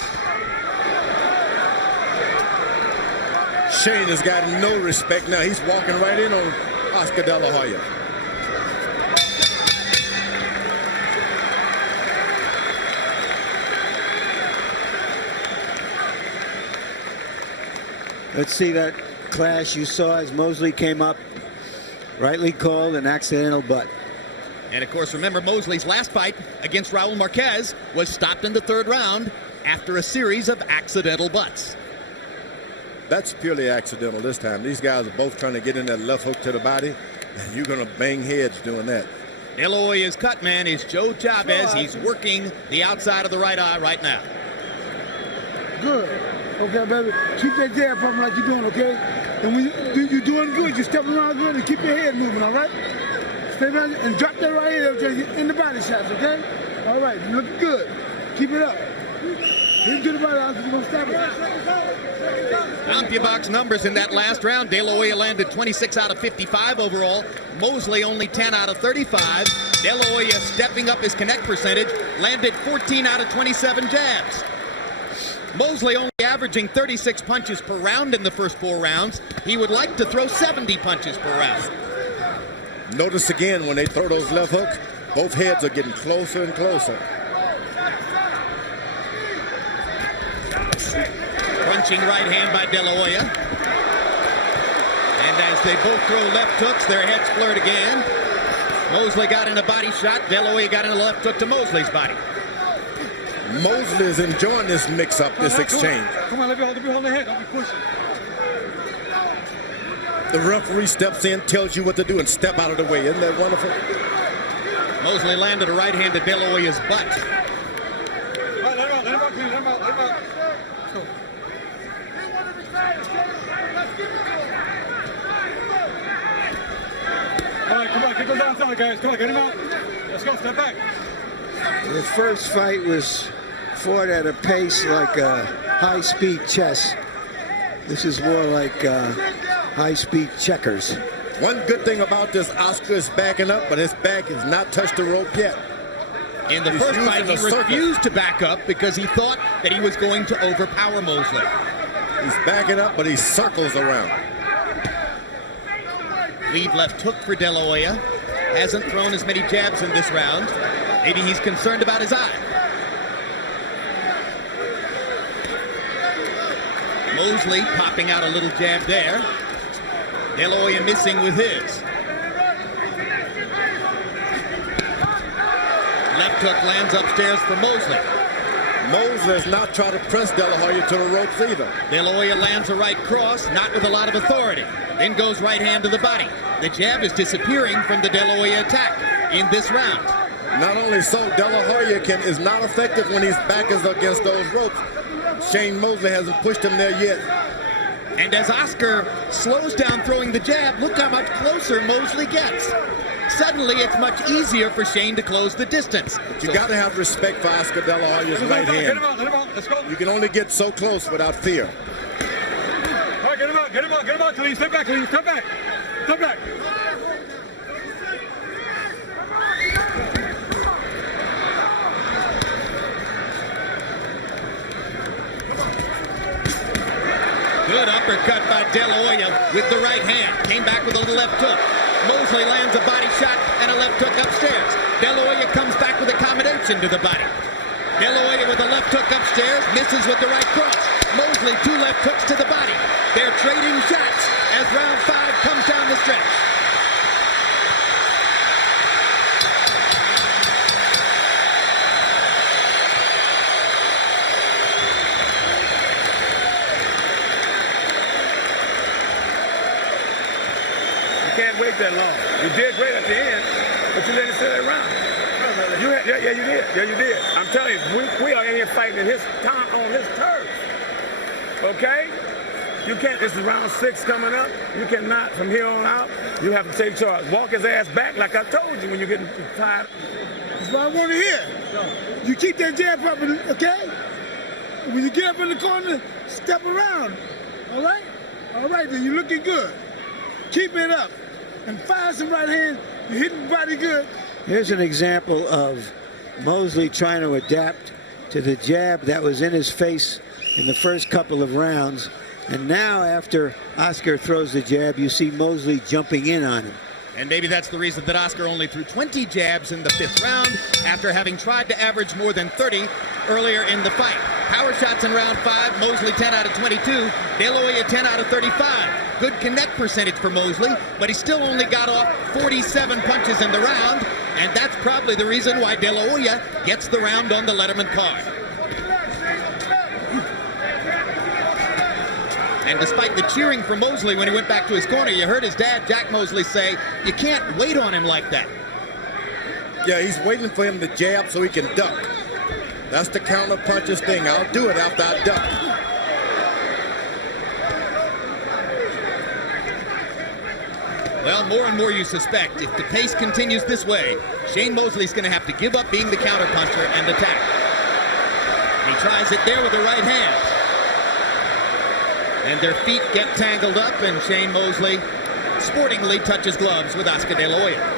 Shane has got no respect now. He's walking right in on Oscar De La Hoya. Let's see that clash you saw as Mosley came up, rightly called an accidental butt. And of course, remember Mosley's last fight against Raúl Márquez was stopped in the 3rd round after a series of accidental butts. That's purely accidental this time. These guys are both trying to get in that left hook to the body, and you're going to bang heads doing that. De La Hoya's cut man is Joe Chavez. He's working the outside of the right eye right now. Good. Okay, baby. Keep that jab pumping like you're doing, okay? And when you're doing good, you're stepping around good and keep your head moving, all right? Stay around and drop that right here in the body shots, okay? All right, you look good. Keep it up. Hit to the body, you're going to stop it. CompuBox numbers in that last round. De La Hoya landed 26 out of 55 overall. Mosley only 10 out of 35. De La Hoya stepping up his connect percentage, landed 14 out of 27 jabs. Mosley only averaging 36 punches per round in the first 4 rounds. He would like to throw 70 punches per round. Notice again when they throw those left hooks, both heads are getting closer and closer. Crunching right hand by De La Hoya. And as they both throw left hooks, their heads flirt again. Mosley got in a body shot. De La Hoya got in a left hook to Mosley's body. Mosley is enjoying this mix-up, this exchange. Come on, let me hold the head. Don't be pushing. The referee steps in, tells you what to do, and step out of the way. Isn't that wonderful? Mosley landed a right hand to De La Hoya's butt. All right, let him out. Let's go. All right, come on, get those outside, guys. Come on, get him out. Let's go, step back. The first fight was fought at a pace like a high-speed chess. This is more like high-speed checkers. One good thing about this, Oscar is backing up, but his back has not touched the rope yet. In the first fight, he refused to back up because he thought that he was going to overpower Mosley. He's backing up, but he circles around. Lead left hook for De La Hoya. Hasn't thrown as many jabs in this round. Maybe he's concerned about his eye. Mosley popping out a little jab there. De La Hoya missing with his. Left hook lands upstairs for Mosley. Mosley has not tried to press De La Hoya to the ropes either. De La Hoya lands a right cross, not with a lot of authority. Then goes right hand to the body. The jab is disappearing from the De La Hoya attack in this round. Not only so, De La Hoya is not effective when his back is against those ropes. Shane Mosley hasn't pushed him there yet. And as Oscar slows down throwing the jab, look how much closer Mosley gets. Suddenly, it's much easier for Shane to close the distance. But you got to have respect for Oscar De La Hoya's right hand. Get him out. Let's go. You can only get so close without fear. All right, get him out, Khalid. Step back, Khalid. Step back. Good uppercut uppercut by De La Hoya with the right hand. Came back with a little left hook. Mosley lands a body shot and a left hook upstairs. De La Hoya comes back with a combination to the body. De La Hoya with a left hook upstairs, misses with the right cross. Mosley, 2 left hooks to the body. They're trading shots as round 5 comes down the stretch. Can't wait that long. You did great at the end, but you let it sit around. Yeah, you did. Yeah, you did. I'm telling you, we are in here fighting in his town on his turf. Okay? You can't. This is round 6 coming up. You cannot, from here on out, you have to take charge. Walk his ass back like I told you when you're getting tired. That's what I want to hear. You keep that jab up, okay? When you get up in the corner, step around. All right? All right, then you're looking good. Keep it up. And fire some right hand. You're hitting the body good. Here's an example of Mosley trying to adapt to the jab that was in his face in the first couple of rounds. And now after Oscar throws the jab, you see Mosley jumping in on him. And maybe that's the reason that Oscar only threw 20 jabs in the 5th round after having tried to average more than 30 earlier in the fight. Power shots in round 5, Mosley 10 out of 22, De La Hoya 10 out of 35. Good connect percentage for Mosley, but he still only got off 47 punches in the round, and that's probably the reason why De La Hoya gets the round on the Letterman card. And despite the cheering for Mosley when he went back to his corner, you heard his dad, Jack Mosley, say, you can't wait on him like that. Yeah, he's waiting for him to jab so he can duck. That's the counter puncher's thing. I'll do it after I duck. Well, more and more you suspect, if the pace continues this way, Shane Mosley's going to have to give up being the counterpuncher and attack. He tries it there with the right hand. And their feet get tangled up, and Shane Mosley sportingly touches gloves with Oscar De La Hoya.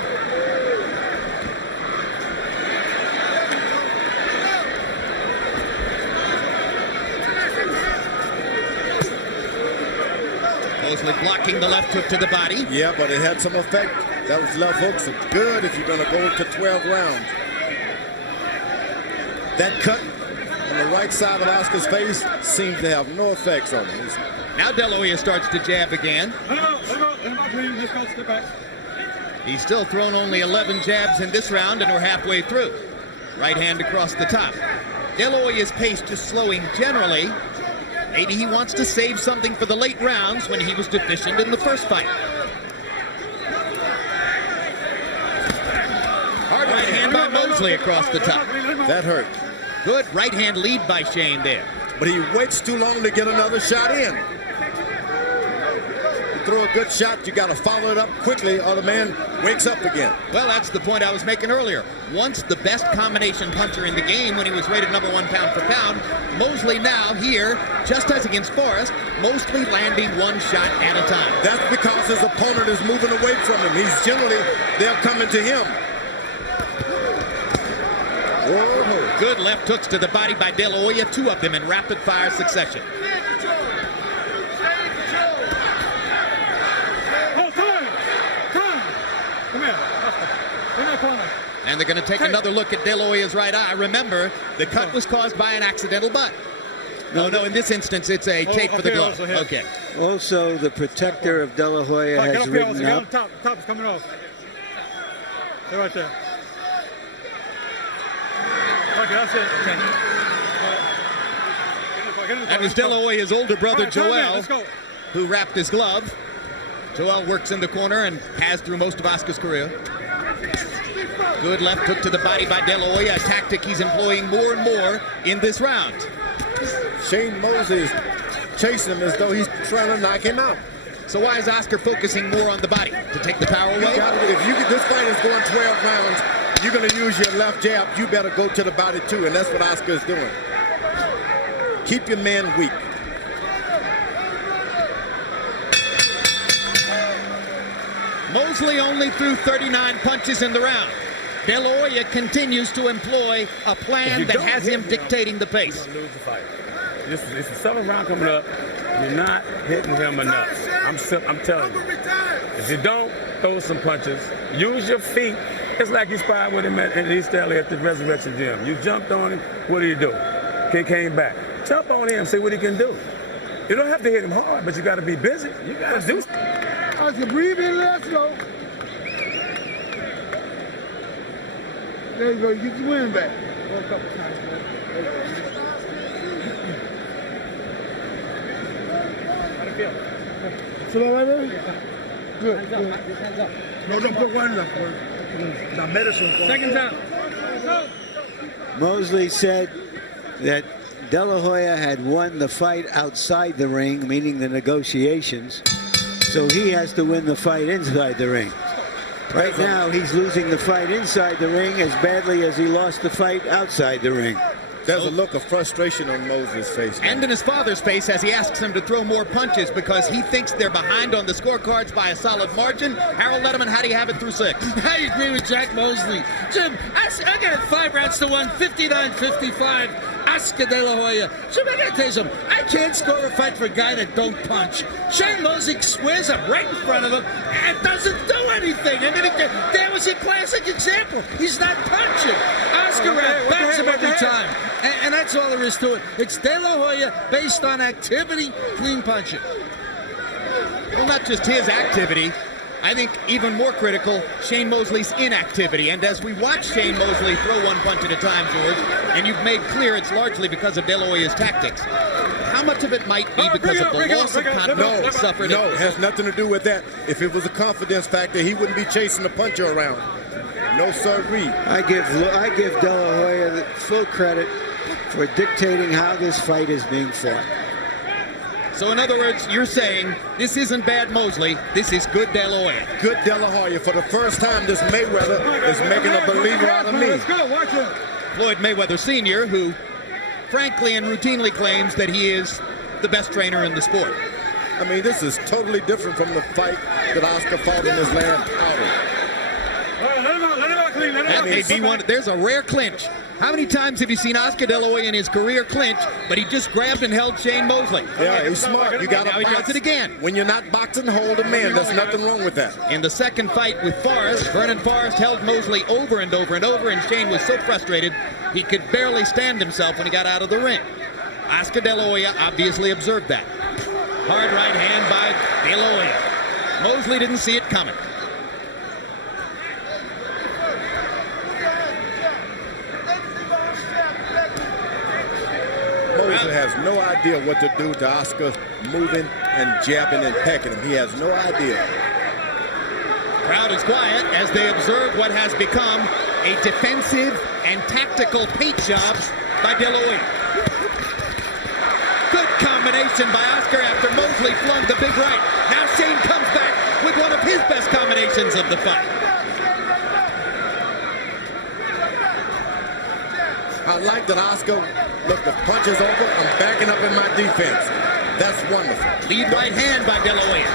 Mosley blocking the left hook to the body. Yeah, but it had some effect. Those left hooks are good if you're going to go to 12 rounds. That cut on the right side of Oscar's face seems to have no effects on him. Now De La Hoya starts to jab again. He's still thrown only 11 jabs in this round, and we're halfway through. Right hand across the top. De La Hoya's pace just slowing generally. Maybe he wants to save something for the late rounds when he was deficient in the first fight. Hard right hand by Mosley across the top. That hurt. Good right hand lead by Shane there. But he waits too long to get another shot in. You throw a good shot, you got to follow it up quickly or the man wakes up again. Well, that's the point I was making earlier. Once the best combination puncher in the game when he was rated #1 pound for pound, Mosley now here, just as against Forrest, mostly landing one shot at a time. That's because his opponent is moving away from him. He's generally, they're coming to him. Whoa. Good left hooks to the body by De La Hoya, 2 of them in rapid fire succession. And they're going to take another look at De La Hoya's right eye. Remember, the cut was caused by an accidental butt. No, in this instance, it's a tape for the glove. Okay. Also, the protector of De La Hoya has ridden up. Top is coming off. They're right there. Okay, that's it. That was De La Hoya's older brother, Joel, who wrapped his glove. Joel works in the corner and has through most of Oscar's career. Good left hook to the body by De La Hoya, a tactic he's employing more and more in this round. Shane Mosley is chasing him as though he's trying to knock him out. So why is Oscar focusing more on the body? To take the power away? This fight is going 12 rounds, you're going to use your left jab, you better go to the body too, and that's what Oscar is doing. Keep your man weak. Mosley only threw 39 punches in the round. De La Hoya continues to employ a plan that has him dictating the pace. Lose the fight. This is the 7th round coming up. You're not hitting him enough. I'm telling you. If you don't throw some punches, use your feet. It's like you sparred with him in East LA at the Resurrection Gym. You jumped on him. What do you do? He came back. Jump on him, see what he can do. You don't have to hit him hard, but you got to be busy. You got to do stuff. I can breathe in less slow. There you go. You get your wind back. A couple times, man. How do you feel? Feel all right, baby? Good. Hands up. No, don't put one up. Now medicine. Seconds out. Mosley said that De La Hoya had won the fight outside the ring, meaning the negotiations, so he has to win the fight inside the ring. Right now, he's losing the fight inside the ring as badly as he lost the fight outside the ring. There's a look of frustration on Mosley's face now. And in his father's face as he asks him to throw more punches because he thinks they're behind on the scorecards by a solid margin. Harold Letterman, how do you have it through 6? I agree with Jack Mosley. Jim, I got it 5 rounds to 1, 59-55. Oscar De La Hoya. Jim, I gotta tell you something. I can't score a fight for a guy that don't punch. Shane Mosley squares up right in front of him and doesn't do anything. And then there was a classic example. He's not punching. Oscar backs him every time. And that's all there is to it. It's De La Hoya based on activity, clean punching. Well, not just his activity. I think even more critical, Shane Mosley's inactivity. And as we watch Shane Mosley throw one punch at a time, George, and you've made clear it's largely because of De La Hoya's tactics, how much of it might be because of the loss of confidence he suffered? No, it has nothing to do with that. If it was a confidence factor, he wouldn't be chasing the puncher around. No, sirree. I give De La Hoya full credit for dictating how this fight is being fought. So in other words, you're saying this isn't bad Mosley, this is good De La Hoya. Good De La Hoya. For the first time, this Mayweather is making a believer out of me. Let's go, watch him. Floyd Mayweather Sr., who frankly and routinely claims that he is the best trainer in the sport. I mean, this is totally different from the fight that Oscar fought in his last outing. That may be one. There's a rare clinch. How many times have you seen Oscar De La Hoya in his career clinch, but he just grabbed and held Shane Mosley? Yeah, he's smart. You got to box. Now he does it again. When you're not boxing, hold a man. There's nothing wrong with that. In the second fight with Forrest, Vernon Forrest held Mosley over and over and over, and Shane was so frustrated he could barely stand himself when he got out of the ring. Oscar De La Hoya obviously observed that. Hard right hand by De La Hoya. Mosley didn't see it coming. Mosley has no idea what to do to Oscar moving and jabbing and pecking him. He has no idea. Crowd is quiet as they observe what has become a defensive and tactical paint job by De La Hoya. Good combination by Oscar after Mosley flung the big right. Now Shane comes back with one of his best combinations of the fight. I like that Oscar, look, the punch is over. I'm backing up in my defense. That's wonderful. Lead right hand by De La Hoya.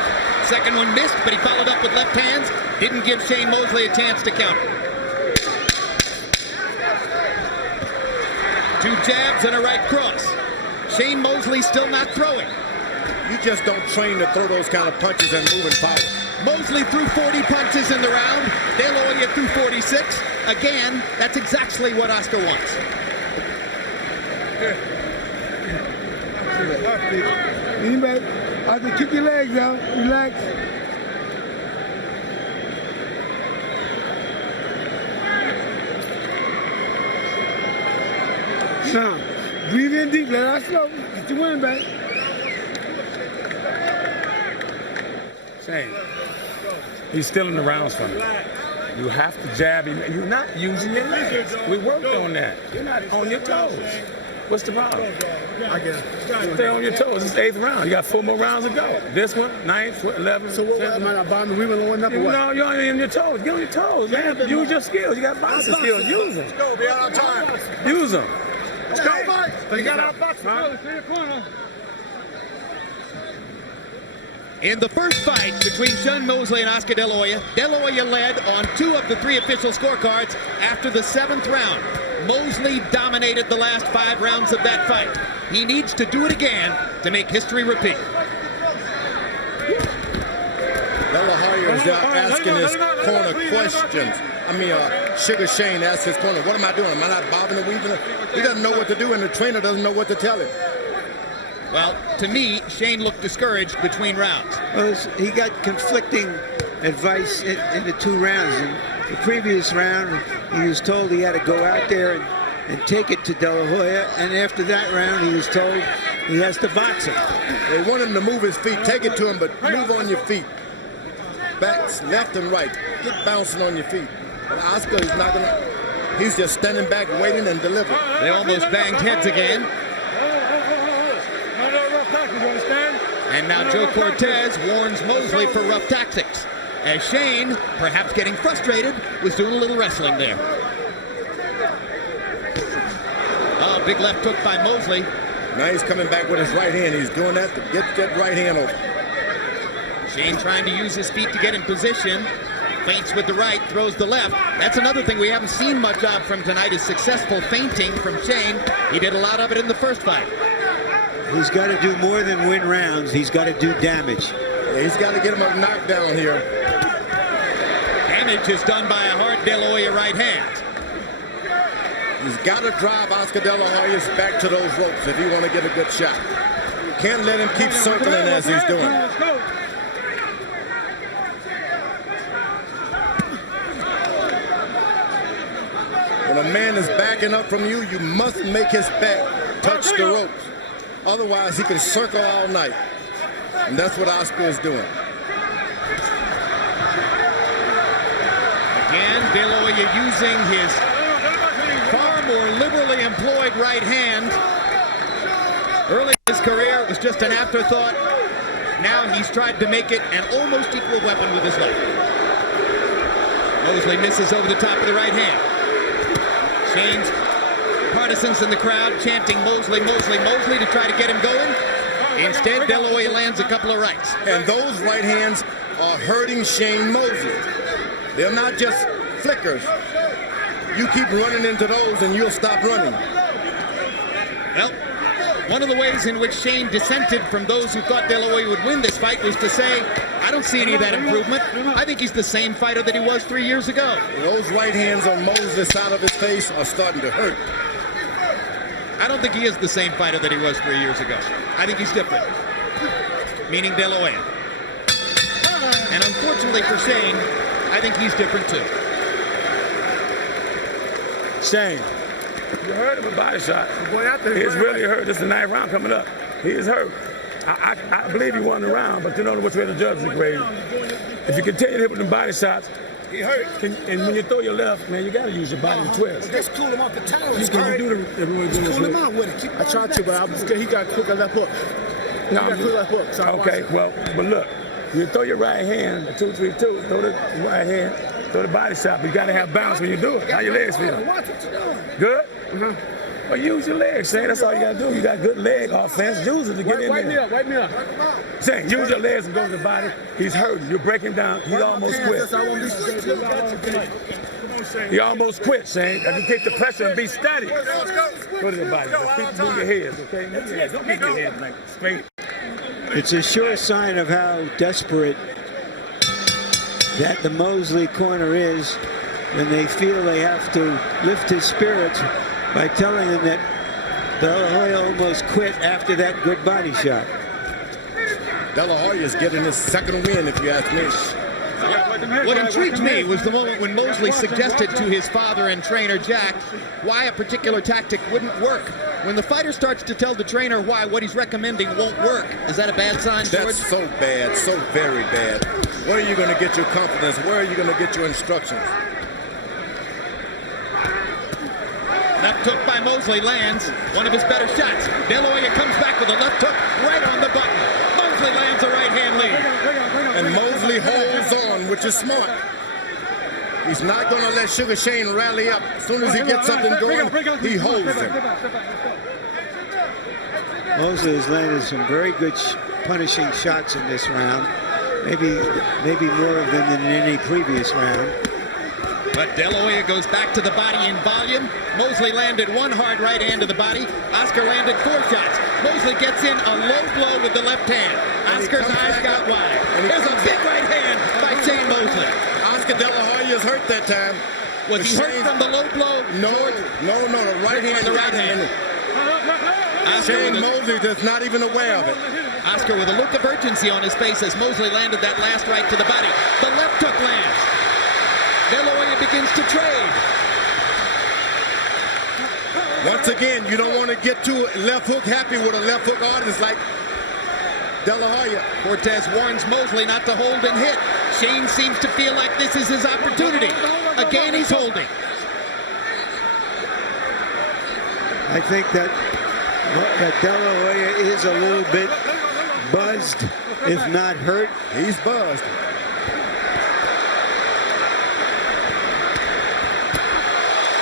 Second one missed, but he followed up with left hands. Didn't give Shane Mosley a chance to counter. Two jabs and a right cross. Shane Mosley still not throwing. You just don't train to throw those kind of punches and moving forward. Mosley threw 40 punches in the round. De La Hoya threw 46. Again, that's exactly what Oscar wants. Lean back. I can kick your legs out. Relax. Now, breathe in deep. Let out slow. Get your wind back. Shane, he's still in the rounds for me. You have to jab him. You're not using your legs. We worked on that. You're not on your toes. What's the problem? I guess. Stay on your toes. It's the 8th round. You got 4 more rounds to go. This one, 9th, 11th. So what am I not bombing? We were on up or what? No, you're on your toes. Get on your toes, man. Use your skills. You got boxing skills. Use them. Let's go. Be out on time. Use them. Let's go, Mike. You got our boxing. Stay in the corner. In the first fight between Shane Mosley and Oscar De La Hoya led on 2 of the 3 official scorecards after the 7th round. Mosley dominated the last 5 rounds of that fight. He needs to do it again to make history repeat. De La Hoya is asking his corner questions. Sugar Shane asked his corner, what am I doing? Am I not bobbing and weaving? He doesn't know what to do, and the trainer doesn't know what to tell him. Well, to me, Shane looked discouraged between rounds. Well, he got conflicting advice in the 2 rounds. In the previous round, he was told he had to go out there and take it to De La Hoya, and after that round, he was told he has to box him. They want him to move his feet, take it to him, but move on your feet. Backs left and right. Get bouncing on your feet. But Oscar is not gonna. He's just standing back, waiting and delivering. They almost banged heads again. And now Joe Cortez warns Mosley for rough tactics, as Shane, perhaps getting frustrated, was doing a little wrestling there. Oh, big left hook by Mosley. Now he's coming back with his right hand. He's doing that to get that right hand over. Shane trying to use his feet to get in position. Feints with the right, throws the left. That's another thing we haven't seen much of from tonight is successful feinting from Shane. He did a lot of it in the first fight. He's got to do more than win rounds. He's got to do damage. Yeah, he's got to get him a knockdown here. Damage is done by a hard De La Hoya right hand. He's got to drive Oscar De La Hoya's back to those ropes if you want to get a good shot. Can't let him keep circling as he's doing. When a man is backing up from you, you must make his back touch the ropes. Otherwise, he can circle all night. And that's what Oscar is doing. Again, De La Hoya using his far more liberally employed right hand. Early in his career, it was just an afterthought. Now he's tried to make it an almost equal weapon with his left. Mosley misses over the top of the right hand. Shane's partisans in the crowd chanting Mosley, Mosley, Mosley to try to get him going. Instead, De La Hoya lands a couple of rights. And those right hands are hurting Shane Mosley. They're not just flickers. You keep running into those and you'll stop running. Well, one of the ways in which Shane dissented from those who thought De La Hoya would win this fight was to say, I don't see any of that improvement. I think he's the same fighter that he was 3 years ago. Those right hands on Mosley's side of his face are starting to hurt. I don't think he is the same fighter that he was 3 years ago. I think he's different. Meaning De La Hoya. And unfortunately for Shane, I think he's different too. Shane, you heard of a body shot. He's really hurt. This is the 9th round coming up. He is hurt. I believe he won the round, but you don't know which way the judges are grading. If you continue to hit with the body shots, he hurt. And when you throw your left, man, you got to use your body to twist. Just cool him off the tower. You can do the everyone doing cool him out with it. I tried to, but he got quick left hook. No, he got quick left hook. So okay, well, but look, you throw your right hand, 2-3-2, throw the right hand, throw the body shot, but you got to have balance when you do it. How your legs feel? Watch what you're doing. Good? Well, use your legs, Shane. That's all you got to do. You got good leg offense. Use it to get in there. Wipe me up. Shane, use your legs and go to the body. He's hurting. You break him down. He almost quit. He almost quit, Shane. If you take the pressure and be steady, go to the body. Move your head, okay? Move your head. Don't make your head like straight. It's a sure sign of how desperate that the Mosley corner is when they feel they have to lift his spirits by telling him that De La Hoya almost quit after that good body shot. De La Hoya is getting his second win, if you ask me. What intrigued me was the moment when Mosley suggested to his father and trainer, Jack, why a particular tactic wouldn't work. When the fighter starts to tell the trainer why what he's recommending won't work, is that a bad sign, George? That's so bad, so very bad. Where are you going to get your confidence? Where are you going to get your instructions? Left hook by Mosley lands one of his better shots. De La Hoya comes back with a left hook right on the button. Mosley lands a right hand lead. And Mosley holds on, which is smart. He's not going to let Sugar Shane rally up. As soon as he gets something going, he holds him. Mosley has landed some very good punishing shots in this round. Maybe more of them than in any previous round. But De La Hoya goes back to the body in volume. Mosley landed one hard right hand to the body. Oscar landed 4 shots. Mosley gets in a low blow with the left hand. Oscar's eyes got wide. There's a big right hand by Shane Mosley. Oscar De La Hoya is hurt that time. Was he hurt from the low blow? No, the right hand. The right hand. Shane Mosley is not even aware of it. Oscar with a look of urgency on his face as Mosley landed that last right to the body. The left hook lands. De La Hoya begins to trade. Once again, you don't want to get too left hook happy with a left hook artist like De La Hoya. Cortez warns Mosley not to hold and hit. Shane seems to feel like this is his opportunity. Again, he's holding. I think that De La Hoya is a little bit buzzed, if not hurt. He's buzzed.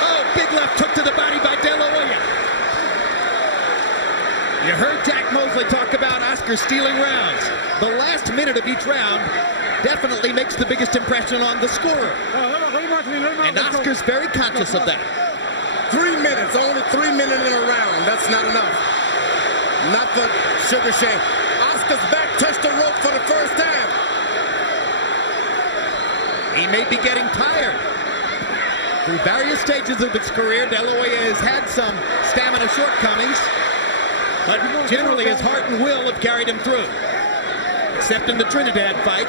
Oh, big left hook to the body by De La Hoya. You heard Jack Mosley talk about Oscar stealing rounds. The last minute of each round definitely makes the biggest impression on the scorer. And Oscar's very conscious of that. 3 minutes, only 3 minutes in a round. That's not enough. Not for Sugar Shane. Oscar's back touched the rope for the first time. He may be getting tired. Through various stages of his career, De La Hoya has had some stamina shortcomings, but generally his heart and will have carried him through. Except in the Trinidad fight,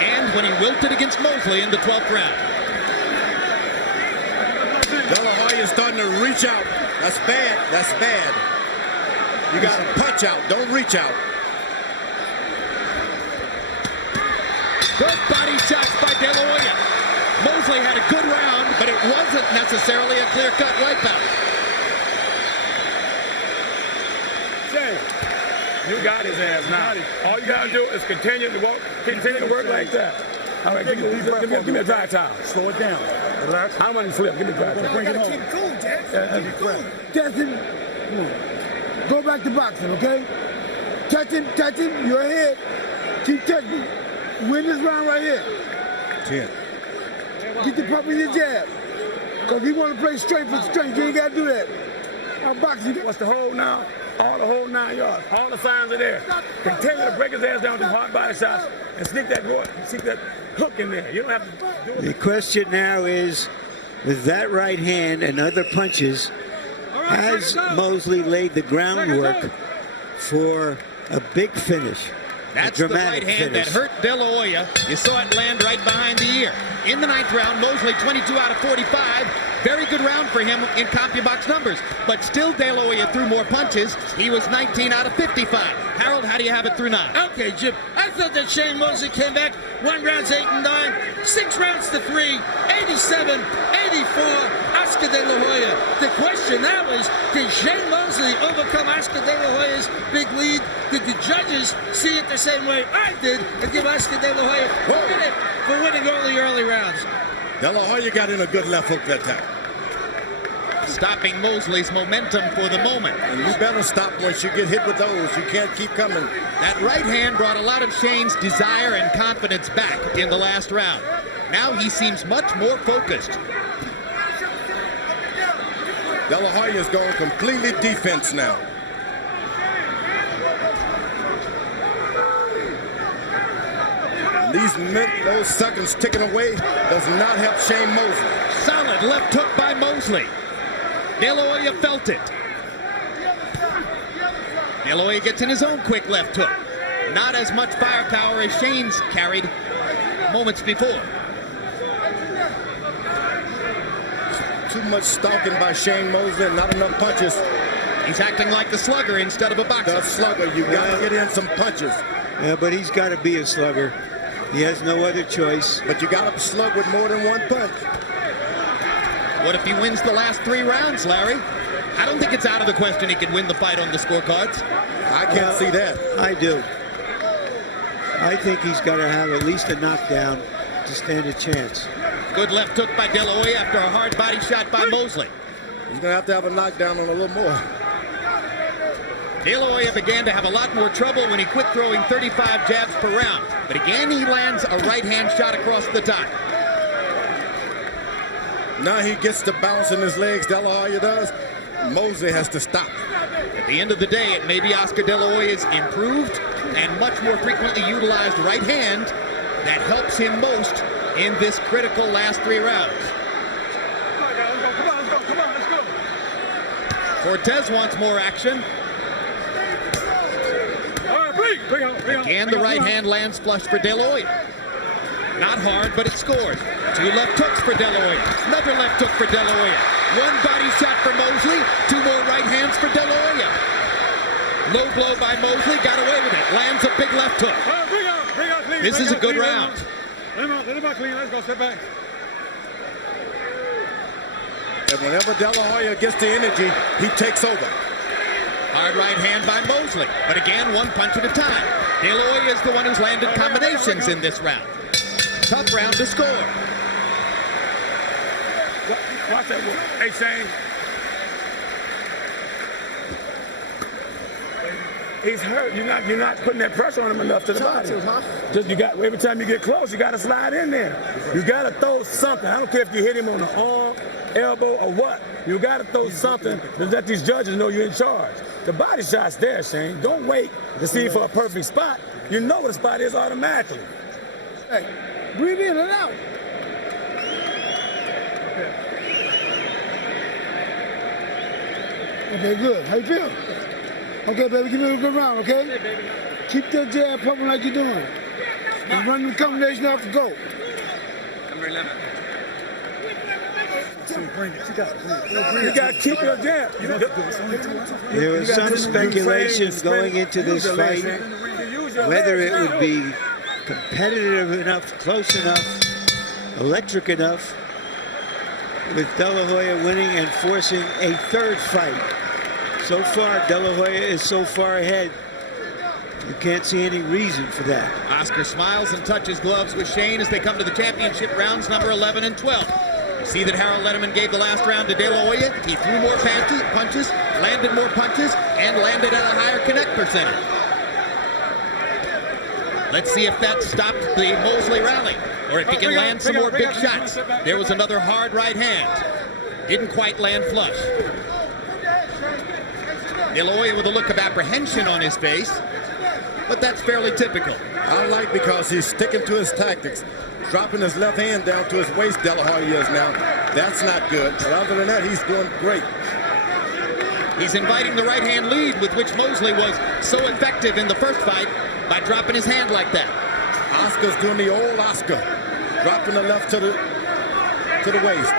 and when he wilted against Mosley in the 12th round. De La Hoya is starting to reach out. That's bad. That's bad. You got to punch out. Don't reach out. Good body shots by De La Hoya. Mosley had a good round, but it wasn't necessarily a clear-cut wipeout. Shane, you got his ass now. All you got to do is continue to work like that. All right, give me a dry towel. Slow it down. Relax. I want to flip. Give me a dry towel. Bring it home. Keep cool, Jackson. Keep cool. Jackson, come on. Go back to boxing, okay? Touch him, you're ahead. Keep touching. Win this round right here. 10. Get the pump in your jab. Because we want to play straight for strength. You ain't got to do that. Our boxing. What's the hold now? All the whole 9 yards. All the signs are there. Continue to break his ass down with hard body shots and sneak that hook in there. You don't have to do it. The question now is, with that right hand and other punches, has Mosley laid the groundwork for a big finish? That's the right hand that hurt De La Hoya. You saw it land right behind the ear. In the 9th round, Mosley 22 out of 45. Very good round for him in CompuBox numbers. But still, De La Hoya threw more punches. He was 19 out of 55. Harold, how do you have it through 9? Okay, Jim. I thought that Shane Mosley came back 1 rounds 8 and 9, 6 rounds to 3, 87, 84. Oscar De La Hoya. The question now is, did Shane Mosley overcome Oscar De La Hoya's big lead? Did the judges see it the same way I did and give Oscar De La Hoya credit for winning all the early rounds? De La Hoya got in a good left hook that time. Stopping Mosley's momentum for the moment. And you better stop once you get hit with those. You can't keep coming. That right hand brought a lot of Shane's desire and confidence back in the last round. Now he seems much more focused. De La Hoya's going completely defense now. Those seconds ticking away does not help Shane Mosley. Solid left hook by Mosley. De La Hoya felt it. De La Hoya gets in his own quick left hook. Not as much firepower as Shane's carried moments before. Too much stalking by Shane Mosley and not enough punches. He's acting like the slugger instead of a boxer. The slugger, you got to get in some punches. Yeah, but he's got to be a slugger. He has no other choice. But you got to slug with more than one punch. What if he wins the last 3 rounds, Larry? I don't think it's out of the question he could win the fight on the scorecards. I can't see that. I do. I think he's got to have at least a knockdown to stand a chance. Good left hook by De La Hoya after a hard body shot by Mosley. He's going to have a knockdown on a little more. De La Hoya began to have a lot more trouble when he quit throwing 35 jabs per round. But again, he lands a right-hand shot across the top. Now he gets to bouncing his legs, De La Hoya does. Mosley has to stop. At the end of the day, it may be Oscar De La Hoya's improved and much more frequently utilized right hand that helps him most in this critical last 3 rounds. Cortez wants more action. Again, the right hand lands flush for De La Hoya. Not hard, but it scores. 2 left hooks for De La Hoya. Another left hook for De La Hoya. 1 body shot for Mosley. 2 more right hands for De La Hoya. Low blow by Mosley. Got away with it. Lands a big left hook. This is a good round. Let him out clean. Let's go. Step back. And whenever De La Hoya gets the energy, he takes over. Hard right hand by Mosley. But again, 1 punch at a time. De La Hoya is the one who's landed combinations in this round. Tough round to score. Watch that. Hey, Shane. He's hurt. You're not putting that pressure on him enough to the body. Just every time you get close, you got to slide in there. You got to throw something. I don't care if you hit him on the arm, elbow, or what. You got to throw something to let these judges know you're in charge. The body shot's there, Shane. Don't wait to see for a perfect spot. You know what the spot is automatically. Hey, breathe in and out. Okay, good. How you feel? Okay, baby, give me a good round, okay? Hey, baby. Keep that jab pumping like you're doing. And run the combination off the go. Number 11. You got to keep your jab. There was some speculation going into this fight whether it would be competitive enough, close enough, electric enough, with De La Hoya winning and forcing a 3rd fight. So far, De La Hoya is so far ahead, you can't see any reason for that. Oscar smiles and touches gloves with Shane as they come to the championship rounds number 11 and 12. You see that Harold Letterman gave the last round to De La Hoya. He threw more punches, landed more punches, and landed at a higher connect percentage. Let's see if that stopped the Mosley rally, or if he can land some more big shots. There was another hard right hand. Didn't quite land flush. De La Hoya with a look of apprehension on his face, but that's fairly typical. I like because he's sticking to his tactics, dropping his left hand down to his waist. De La Hoya is now. That's not good, but other than that, he's doing great. He's inviting the right hand lead with which Mosley was so effective in the first fight by dropping his hand like that. Oscar's doing the old Oscar, dropping the left to the waist.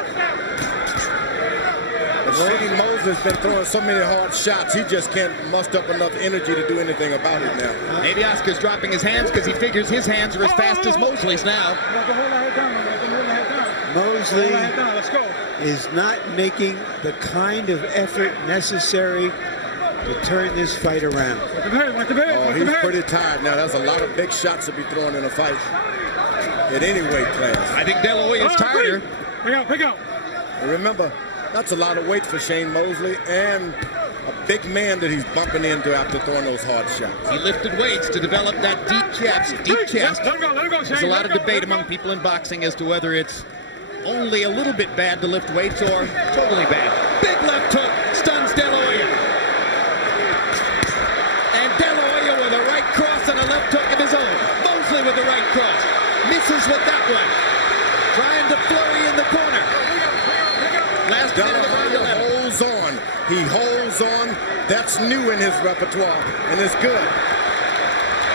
Shane Mosley's been throwing so many hard shots, he just can't muster up enough energy to do anything about it now. Maybe Oscar's dropping his hands because he figures his hands are as fast as Mosley's now. Mosley is not making the kind of effort necessary to turn this fight around. Oh, he's pretty tired now. There's a lot of big shots to be thrown in a fight at any weight class. I think De La Hoya is tireder. Pick out. And remember, that's a lot of weight for Shane Mosley and a big man that he's bumping into after throwing those hard shots. He lifted weights to develop that deep chest. There's a lot of debate among people in boxing as to whether it's only a little bit bad to lift weights or totally bad. Big left hook stuns De La Hoya. And De La Hoya with a right cross and a left hook of his own. Mosley with the right cross. Misses with that one. Trying to flurry in the corner. Last De La Hoya holds on. He holds on. That's new in his repertoire, and it's good.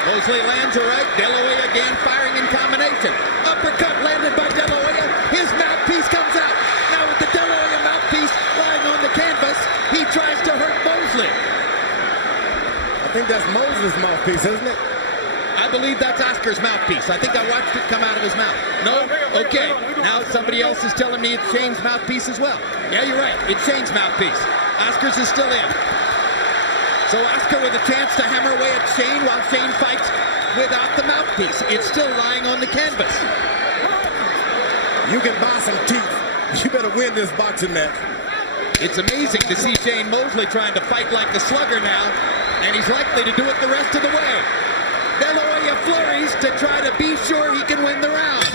Mosley lands a right. De La Hoya again firing in combination. Uppercut landed by De La Hoya. His mouthpiece comes out. Now with the De La Hoya mouthpiece lying on the canvas, he tries to hurt Mosley. I think that's Mosley's mouthpiece, isn't it? I believe that's Oscar's mouthpiece. I think I watched it come out of his mouth. No? Okay. Now somebody else is telling me it's Shane's mouthpiece as well. Yeah, you're right. It's Shane's mouthpiece. Oscar's is still in. So Oscar with a chance to hammer away at Shane while Shane fights without the mouthpiece. It's still lying on the canvas. You can buy some teeth. You better win this boxing match. It's amazing to see Shane Mosley trying to fight like the slugger now, and he's likely to do it the rest of the way. De La Hoya flurries to try to be sure he can win the round.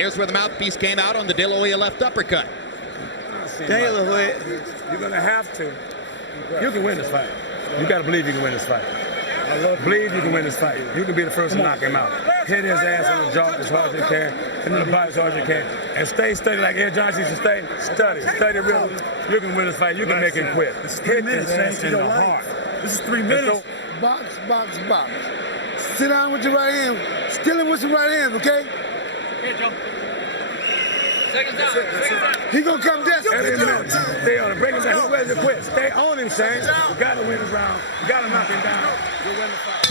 Here's where the mouthpiece came out on the De La Hoya left uppercut. De La Hoya. You're going to have to. You can win this fight. You got to believe you can win this fight. Believe you can win this fight. You can be the first to knock him out. Hit his ass on the jaw as hard as you can, and then the body as hard as you can. And stay steady like Ed Johnson used to stay. Study real. You can win this fight. You can make him quit. Hit his ass in the heart. This is 3 minutes. Box, box, box. Sit down with your right hand. Steal him with your right hand, okay? Here, Joe. Seconds down. He gonna come down. Stay on him. Break him down. He's ready to quit. Stay on him, Shane. You gotta win this round. You gotta knock him down. You'll win the fight.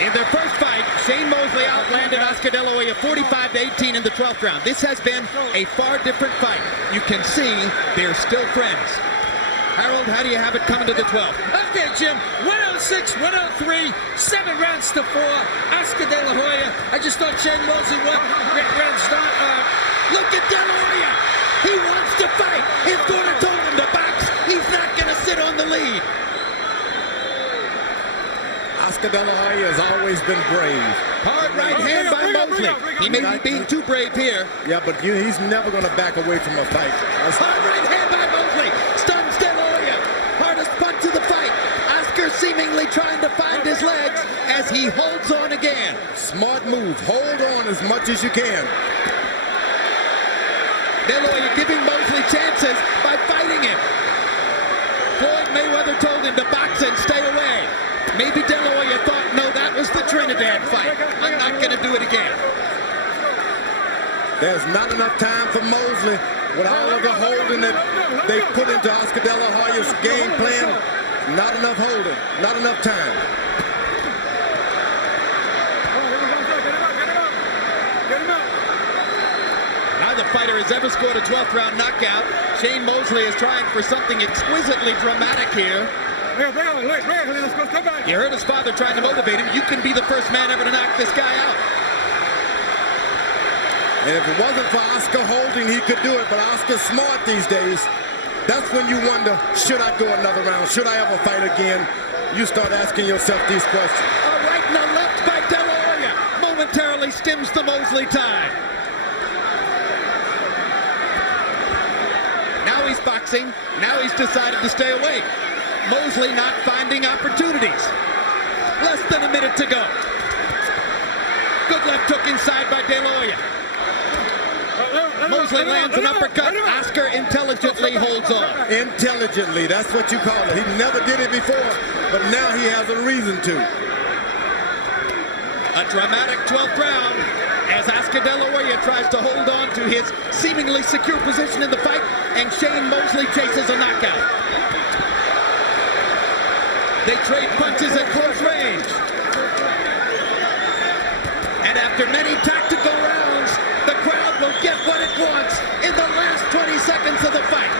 In their first fight, Shane Mosley outlanded Oscar De La Hoya 45-18 in the 12th round. This has been a far different fight. You can see they're still friends. Harold, how do you have it coming to the 12th? Okay, Jim, 106, 103, 7 rounds to 4. Oscar De La Hoya. I just thought Shane Mosley won. Look at De La Hoya. He wants to fight. His corner told him to box. He's not going to sit on the lead. Oscar De La Hoya has always been brave. Hard right hand by Mosley. He may be being too brave here. Yeah, but he's never going to back away from a fight. Hard right hand by Mosley. Stuns De La Hoya. Hardest punch of the fight. Oscar seemingly trying to find his legs as he holds on again. Smart move. Hold on as much as you can. De La Hoya giving Mosley chances by fighting him. Floyd Mayweather told him to box and stay away. Maybe De La Hoya thought, no, that was the Trinidad fight. I'm not going to do it again. There's not enough time for Mosley with all of the holding that they put into Oscar De La Hoya's game plan. Not enough holding. Not enough time. Neither fighter has ever scored a 12th round knockout. Shane Mosley is trying for something exquisitely dramatic here. You heard his father trying to motivate him. You can be the first man ever to knock this guy out. And if it wasn't for Oscar holding, he could do it. But Oscar's smart these days. That's when you wonder, should I go another round? Should I ever fight again? You start asking yourself these questions. A right and a left by De La Hoya momentarily stims the Mosley tide. Now he's boxing. Now he's decided to stay awake. Mosley not finding opportunities. Less than a minute to go. Good left hook inside by De La Hoya. Mosley lands an uppercut. Oscar intelligently holds on. Intelligently, that's what you call it. He never did it before, but now he has a reason to. A dramatic 12th round as Oscar De La Hoya tries to hold on to his seemingly secure position in the fight, and Shane Mosley chases a knockout. They trade punches at close range. And after many tactical rounds, the crowd will get what it wants in the last 20 seconds of the fight.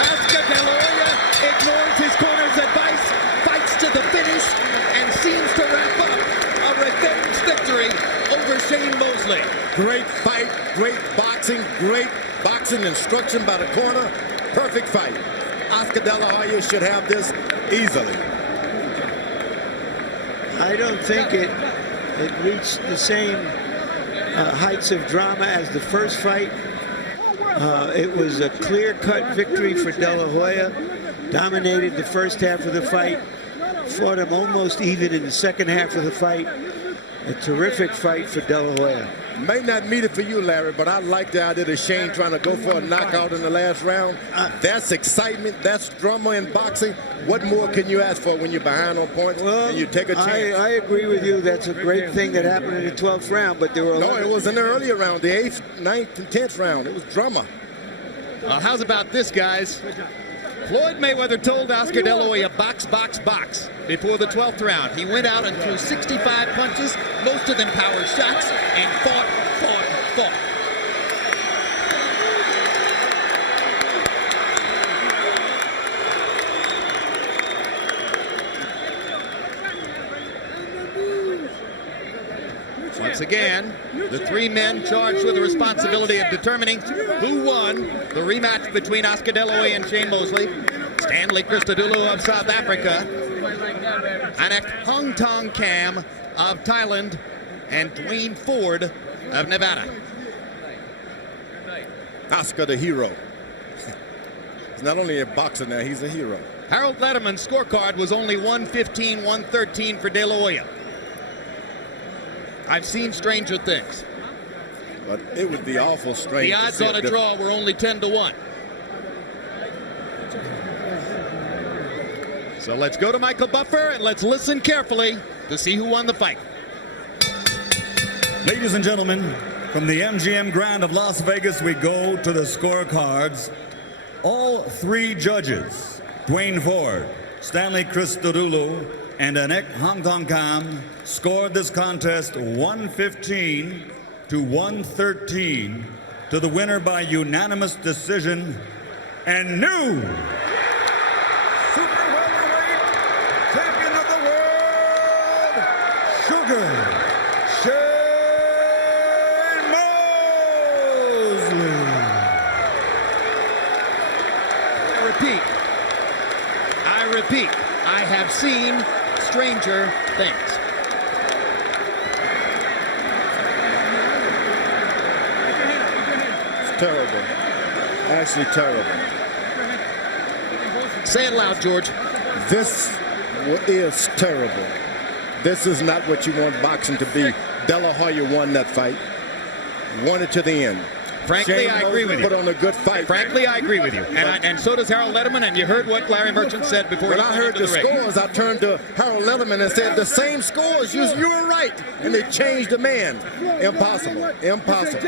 Oscar De La Hoya ignores his corner's advice, fights to the finish, and seems to wrap up a revenge victory over Shane Mosley. Great fight, great boxing instruction by the corner. Perfect fight. Oscar De La Hoya should have this easily. I don't think it reached the same heights of drama as the first fight. It was a clear-cut victory for De La Hoya. Dominated the first half of the fight. Fought him almost even in the second half of the fight. A terrific fight for De La Hoya. May not meet it for you, Larry, but I like the idea of Shane trying to go for a knockout in the last round. That's excitement. That's drama in boxing. What more can you ask for when you're behind on points and you take a chance? I agree with you. That's a great thing that happened in the 12th round, but there were No, it was in the earlier round, the 8th, 9th, and 10th round. It was drama. How's about this, guys? Floyd Mayweather told Oscar De La Hoya, box, box, box, before the 12th round. He went out and threw 65 punches, most of them power shots, and fought. Once again, the three men charged with the responsibility of determining who won the rematch between Oscar De La Hoya and Shane Mosley. Stanley Christodoulou of South Africa, Anak Hung Tong Cam of Thailand, and Dwayne Ford of Nevada. Oscar the hero. He's not only a boxer now, he's a hero. Harold Letterman's scorecard was only 115-113 for De La Hoya. I've seen stranger things. But it would be awful strange. The odds on a draw were only 10-1. So let's go to Michael Buffer and let's listen carefully to see who won the fight. Ladies and gentlemen, from the MGM Grand of Las Vegas, we go to the scorecards. All three judges, Dwayne Ford, Stanley Christodoulou, and Anek Hongtongkam, scored this contest 115-113 to the winner by unanimous decision and new super welterweight champion of the world, Sugar Shane Mosley. I repeat, I have seen stranger things. It's terrible. Actually terrible. Say it loud, George. This is terrible. This is not what you want boxing to be. De La Hoya won that fight. Won it to the end. Frankly, Shane I agree with you. Put on a good fight. Frankly, I agree with you. And so does Harold Letterman, and you heard what Larry Merchant said before When he I went heard into the ring. scores, I turned to Harold Letterman and said, the same scores, you were right. And they changed the man. Impossible. Impossible.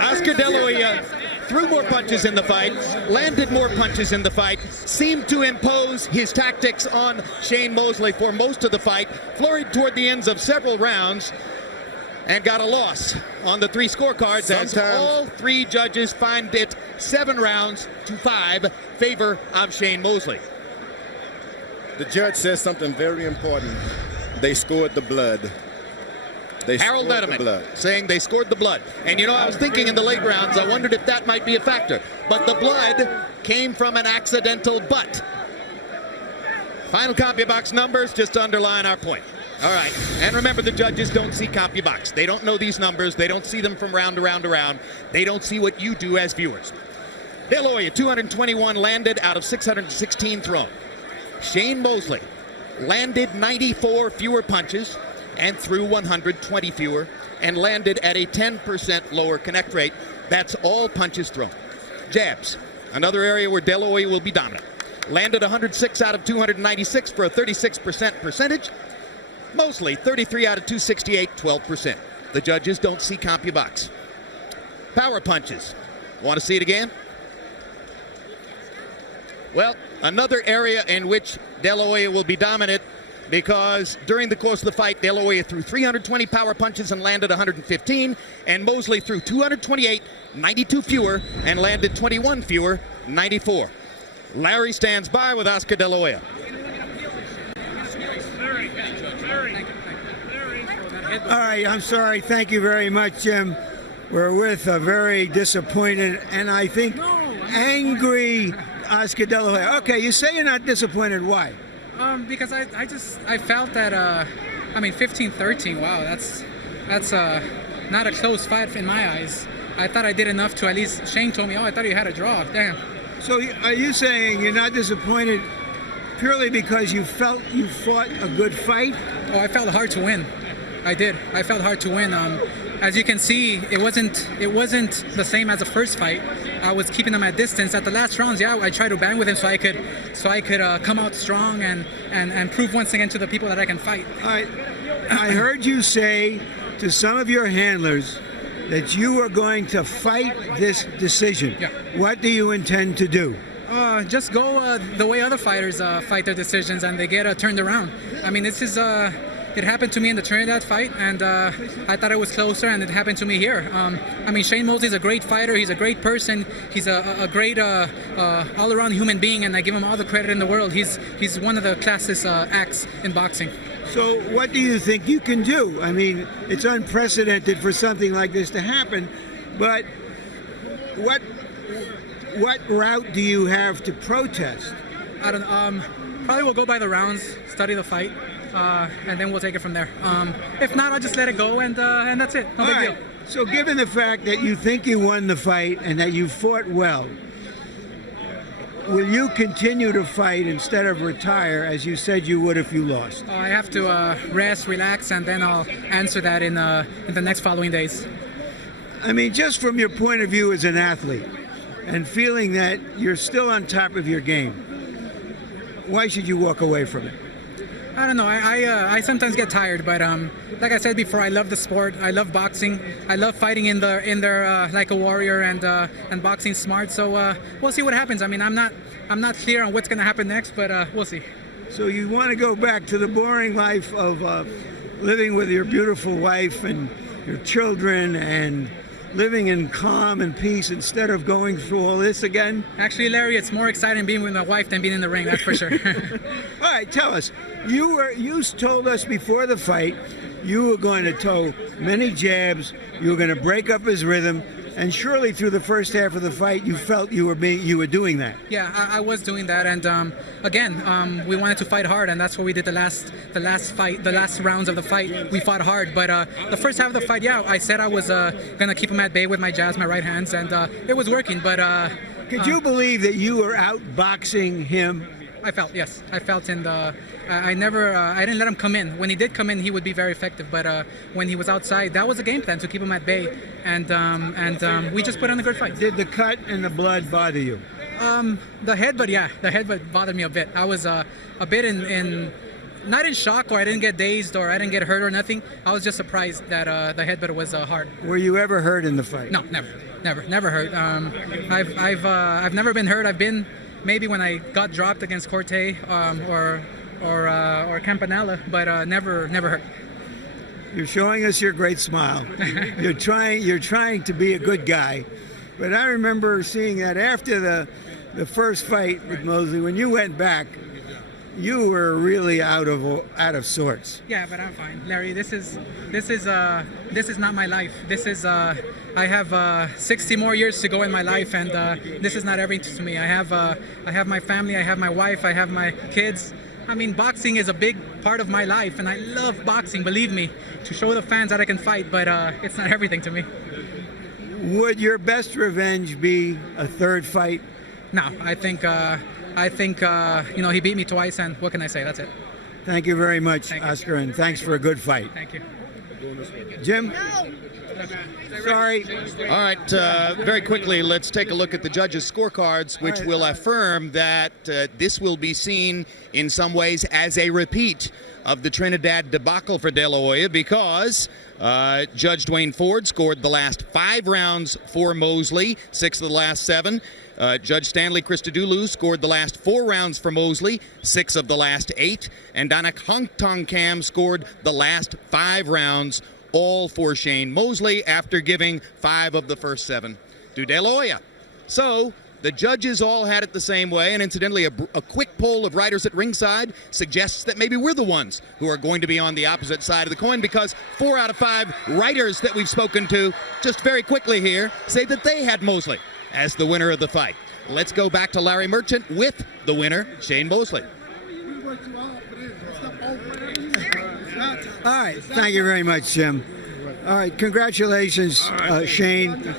Oscar De La Hoya threw more punches in the fight, landed more punches in the fight, seemed to impose his tactics on Shane Mosley for most of the fight, flurried toward the ends of several rounds, and got a loss on the three scorecards as all three judges find it 7-5 favor of Shane Mosley. The judge says something very important. They scored the blood. Harold Letterman saying they scored the blood. And you know, I was thinking in the late rounds, I wondered if that might be a factor. But the blood came from an accidental butt. Final CompuBox numbers just to underline our point. All right, and remember, the judges don't see CompuBox. They don't know these numbers. They don't see them from round to round to round. They don't see what you do as viewers. De La Hoya, 221 landed out of 616 thrown. Shane Mosley landed 94 fewer punches and threw 120 fewer and landed at a 10% lower connect rate. That's all punches thrown. Jabs, another area where De La Hoya will be dominant. Landed 106 out of 296 for a 36% percentage. Mosley, 33 out of 268, 12%. The judges don't see CompuBox. Power punches. Want to see it again? Well, another area in which De La Hoya will be dominant, because during the course of the fight, De La Hoya threw 320 power punches and landed 115, and Mosley threw 228, 92 fewer, and landed 21 fewer, 94. Larry stands by with Oscar De La Hoya. All right, I'm sorry. Thank you very much, Jim. We're with a very disappointed and I think angry Oscar De La Hoya. Okay, you say you're not disappointed. Why? Because I felt that 15-13. Wow, that's not a close fight in my eyes. I thought I did enough to at least. Shane told me, "Oh, I thought you had a draw." Damn. So are you saying you're not disappointed purely because you felt you fought a good fight? Oh, I felt hard to win. I did. I felt hard to win. As you can see, it wasn't the same as the first fight. I was keeping him at distance. At the last rounds, yeah, I tried to bang with him so I could come out strong and prove once again to the people that I can fight. I heard you say to some of your handlers that you are going to fight this decision. Yeah. What do you intend to do? Just go the way other fighters fight their decisions and they get turned around. I mean, this is. It happened to me in the Trinidad fight, and I thought it was closer, and it happened to me here. Shane Mosley is a great fighter. He's a great person. He's a great all-around human being, and I give him all the credit in the world. He's one of the classest acts in boxing. So what do you think you can do? I mean, it's unprecedented for something like this to happen, but what route do you have to protest? I don't know. Probably we'll go by the rounds, study the fight, and then we'll take it from there. If not, I'll just let it go, and that's it. No big deal. So given the fact that you think you won the fight and that you fought well, will you continue to fight instead of retire as you said you would if you lost? I have to rest, relax, and then I'll answer that in the next following days. I mean, just from your point of view as an athlete and feeling that you're still on top of your game, why should you walk away from it? I don't know. I sometimes get tired, but like I said before, I love the sport. I love boxing. I love fighting in there like a warrior, and boxing smart. So we'll see what happens. I mean, I'm not clear on what's going to happen next, but we'll see. So you want to go back to the boring life of living with your beautiful wife and your children and living in calm and peace instead of going through all this again? Actually, Larry, it's more exciting being with my wife than being in the ring, that's for sure. All right, tell us. You told us before the fight you were going to throw many jabs, you were going to break up his rhythm, and surely through the first half of the fight you felt you were doing that. Yeah, I was doing that, and again, we wanted to fight hard, and that's what we did the last rounds of the fight. We fought hard, but the first half of the fight, yeah, I said I was gonna keep him at bay with my jabs, my right hands, and it was working. But could you believe that you were outboxing him? I felt, yes, I felt in the. I didn't let him come in. When he did come in, he would be very effective. But when he was outside, that was a game plan to keep him at bay, and we just put on a good fight. Did the cut and the blood bother you? The headbutt bothered me a bit. I was a bit in not in shock, or I didn't get dazed, or I didn't get hurt or nothing. I was just surprised that the headbutt was hard. Were you ever hurt in the fight? No, never hurt. I've never been hurt. I've been maybe when I got dropped against Corte or Campanella, but never hurt. You're showing us your great smile. You're trying to be a good guy. But I remember seeing that after the first fight with Mosley, when you went back, you were really out of sorts. Yeah, but I'm fine, Larry. This is not my life. This is I have 60 more years to go in my life, and this is not everything to me. I have my family, I have my wife, I have my kids. I mean, boxing is a big part of my life, and I love boxing, believe me, to show the fans that I can fight, but it's not everything to me. Would your best revenge be a third fight? No, I think he beat me twice, and what can I say? That's it. Thank you very much, Oscar, and thanks for a good fight. Thank you. Jim? No. Sorry. All right, very quickly, let's take a look at the judges' scorecards, which will affirm that this will be seen in some ways as a repeat of the Trinidad debacle for De La Hoya, because Judge Dwayne Ford scored the last 5 rounds for Mosley, 6 of the last 7. Judge Stanley Christodoulou scored the last 4 rounds for Mosley, 6 of the last 8. And Danak Hongtong Cam scored the last 5 rounds, all for Shane Mosley, after giving 5 of the first 7 to De La Hoya. So the judges all had it the same way, and incidentally, a quick poll of writers at ringside suggests that maybe we're the ones who are going to be on the opposite side of the coin, because 4 out of 5 writers that we've spoken to, just very quickly here, say that they had Mosley as the winner of the fight. Let's go back to Larry Merchant with the winner, Shane Mosley. All right, thank you very much, Jim. All right, congratulations, Shane.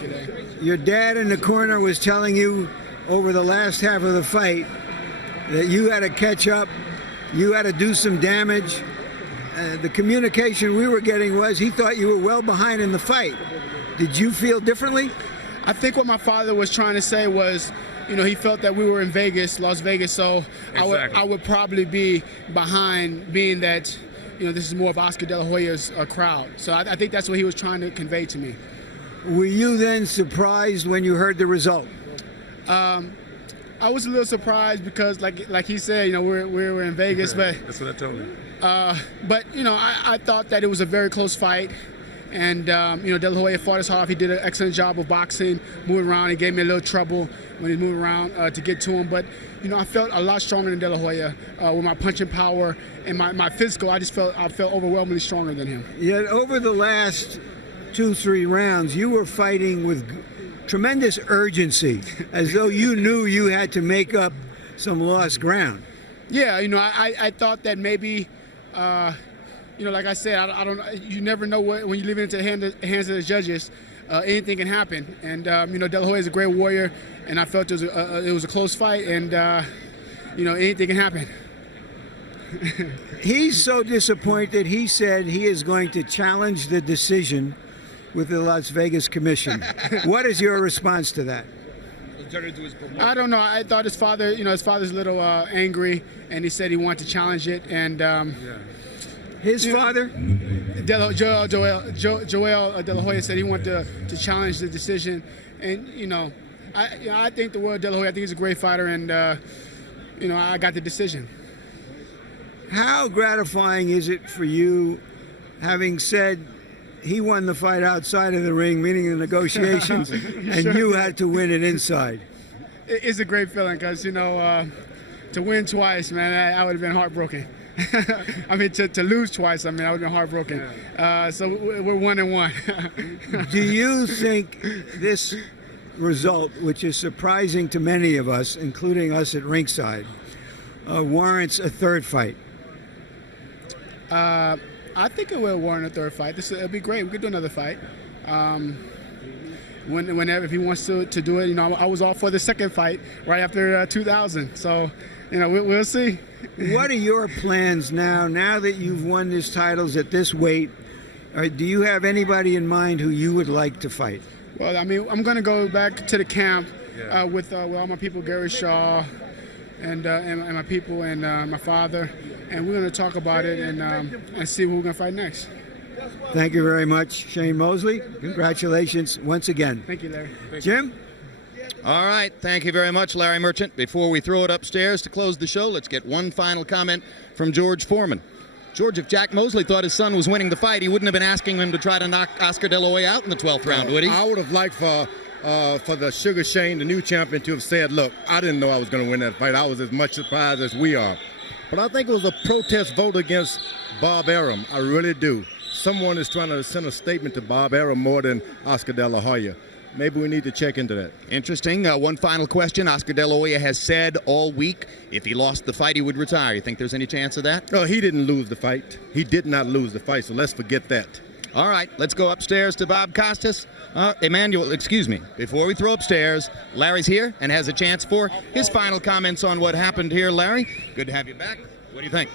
Your dad in the corner was telling you over the last half of the fight that you had to catch up, you had to do some damage. The communication we were getting was he thought you were well behind in the fight. Did you feel differently? I think what my father was trying to say was, he felt that we were in Vegas, Las Vegas, so exactly. I would probably be behind, being that, this is more of Oscar De La Hoya's crowd. So I think that's what he was trying to convey to me. Were you then surprised when you heard the result? I was a little surprised because, like he said, we were in Vegas, but that's what I told him. But I thought that it was a very close fight. And, De La Hoya fought his heart off. He did an excellent job of boxing, moving around. He gave me a little trouble when he moved around to get to him. But, I felt a lot stronger than De La Hoya with my punching power and my physical. I felt overwhelmingly stronger than him. Yet over the last 2-3 rounds, you were fighting with tremendous urgency, as though you knew you had to make up some lost ground. Yeah, I thought that maybe, like I said, I don't. You never know when you leave it into the hands of the judges. Anything can happen, and De La Hoya is a great warrior, and I felt it was a close fight, and anything can happen. He's so disappointed. He said he is going to challenge the decision with the Las Vegas Commission. What is your response to that? I don't know. I thought his father, his father's a little angry, and he said he wanted to challenge it. And his father, Joel De La Hoya, said he wanted to challenge the decision. And I think the world of De La Hoya. I think he's a great fighter, and I got the decision. How gratifying is it for you, having said he won the fight outside of the ring, meaning the negotiations, and you had to win it inside? It's a great feeling because, to win twice, man, I would have been heartbroken. I mean, to lose twice, I would have been heartbroken. So we're 1-1. Do you think this result, which is surprising to many of us, including us at ringside, warrants a third fight? I think it will warrant a third fight. It'll be great. We could do another fight. Whenever, if he wants to do it, I was all for the second fight right after 2000. So, we'll see. What are your plans now that you've won these titles at this weight? Do you have anybody in mind who you would like to fight? Well, I'm going to go back to the camp with all my people, Gary Shaw, and my people, and my father, and we're going to talk about it and see who we're going to fight next. Thank you very much, Shane Mosley. Congratulations once again. Thank you, Larry. Jim? All right. Thank you very much, Larry Merchant. Before we throw it upstairs to close the show, let's get one final comment from George Foreman. George, if Jack Mosley thought his son was winning the fight, he wouldn't have been asking him to try to knock Oscar De La Hoya out in the 12th round, would he? I would have liked for the Sugar Shane, the new champion, to have said, look, I didn't know I was going to win that fight. I was as much surprised as we are. But I think it was a protest vote against Bob Arum. I really do. Someone is trying to send a statement to Bob Arum more than Oscar De La Hoya. Maybe we need to check into that. Interesting. One final question. Oscar De La Hoya has said all week if he lost the fight, he would retire. You think there's any chance of that? No, he didn't lose the fight. He did not lose the fight, so let's forget that. All right, let's go upstairs to Bob Costas. Emmanuel, excuse me. Before we throw upstairs, Larry's here and has a chance for his final comments on what happened here. Larry, good to have you back. What do you think?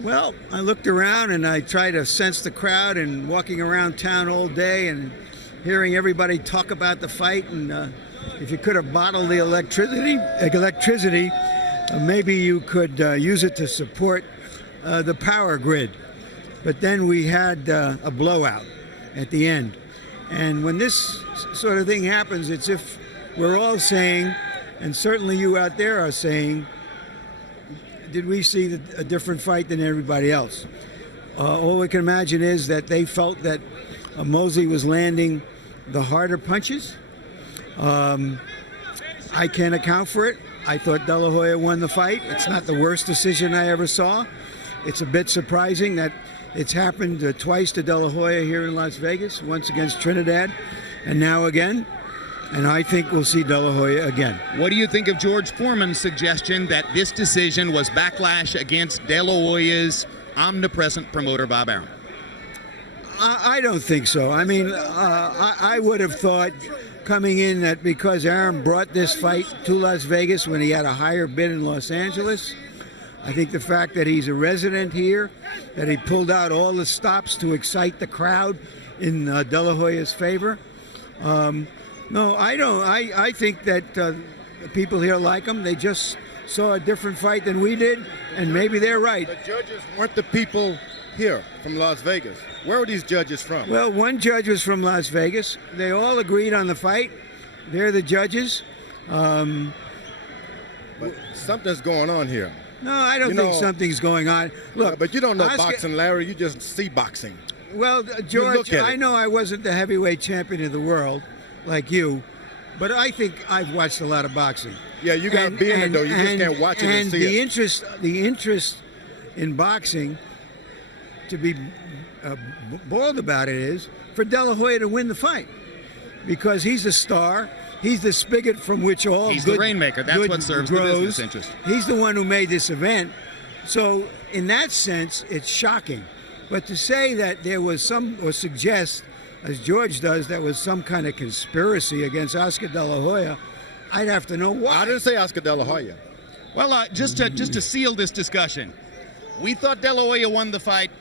Well, I looked around and I tried to sense the crowd, and walking around town all day and hearing everybody talk about the fight, and if you could have bottled the electricity, maybe you could use it to support the power grid. But then we had a blowout at the end. And when this sort of thing happens, it's if we're all saying, and certainly you out there are saying, did we see a different fight than everybody else? All we can imagine is that they felt that Mosley was landing the harder punches. I can't account for it. I thought De La Hoya won the fight. It's not the worst decision I ever saw. It's a bit surprising that it's happened twice to De La Hoya here in Las Vegas, once against Trinidad, and now again. And I think we'll see De La Hoya again. What do you think of George Foreman's suggestion that this decision was backlash against De La Hoya's omnipresent promoter, Bob Arum? I don't think so. I mean, I would have thought coming in that because Arum brought this fight to Las Vegas when he had a higher bid in Los Angeles, I think the fact that he's a resident here, that he pulled out all the stops to excite the crowd in De La Hoya's favor. No, I don't. I think that the people here like him. They just saw a different fight than we did, and maybe they're right. The judges weren't the people here from Las Vegas. Where were these judges from? Well, one judge was from Las Vegas. They all agreed on the fight. They're the judges. But something's going on here. No, I don't think something's going on. Look, but you don't know boxing, Larry. You just see boxing. Well, George, I know I wasn't the heavyweight champion of the world like you, but I think I've watched a lot of boxing. Yeah, you got to be in it, though. You just can't watch it and see it. The interest in boxing, to be bald about it, is for De La Hoya to win the fight. Because he's a star. He's the spigot from which all He's good, the rainmaker. That's what serves the business interest. He's the one who made this event. So in that sense, it's shocking. But to say that there was some, or suggest, as George does, that was some kind of conspiracy against Oscar De La Hoya, I'd have to know why. I didn't say Oscar De La Hoya. Well, just to seal this discussion, we thought De La Hoya won the fight,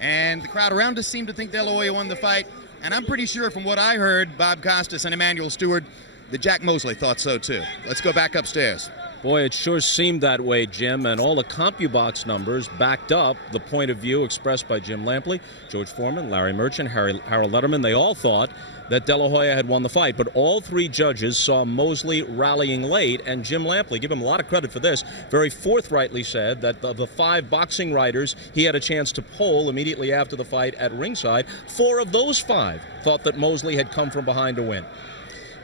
and the crowd around us seemed to think De La Hoya won the fight. And I'm pretty sure from what I heard, Bob Costas and Emmanuel Stewart, that Jack Mosley thought so too. Let's go back upstairs. Boy, it sure seemed that way, Jim, and all the CompuBox numbers backed up the point of view expressed by Jim Lampley, George Foreman, Larry Merchant, Harold Letterman. They all thought that De La Hoya had won the fight, but all three judges saw Mosley rallying late, and Jim Lampley, give him a lot of credit for this, very forthrightly said that of the 5 boxing writers he had a chance to poll immediately after the fight at ringside, 4 of those 5 thought that Mosley had come from behind to win.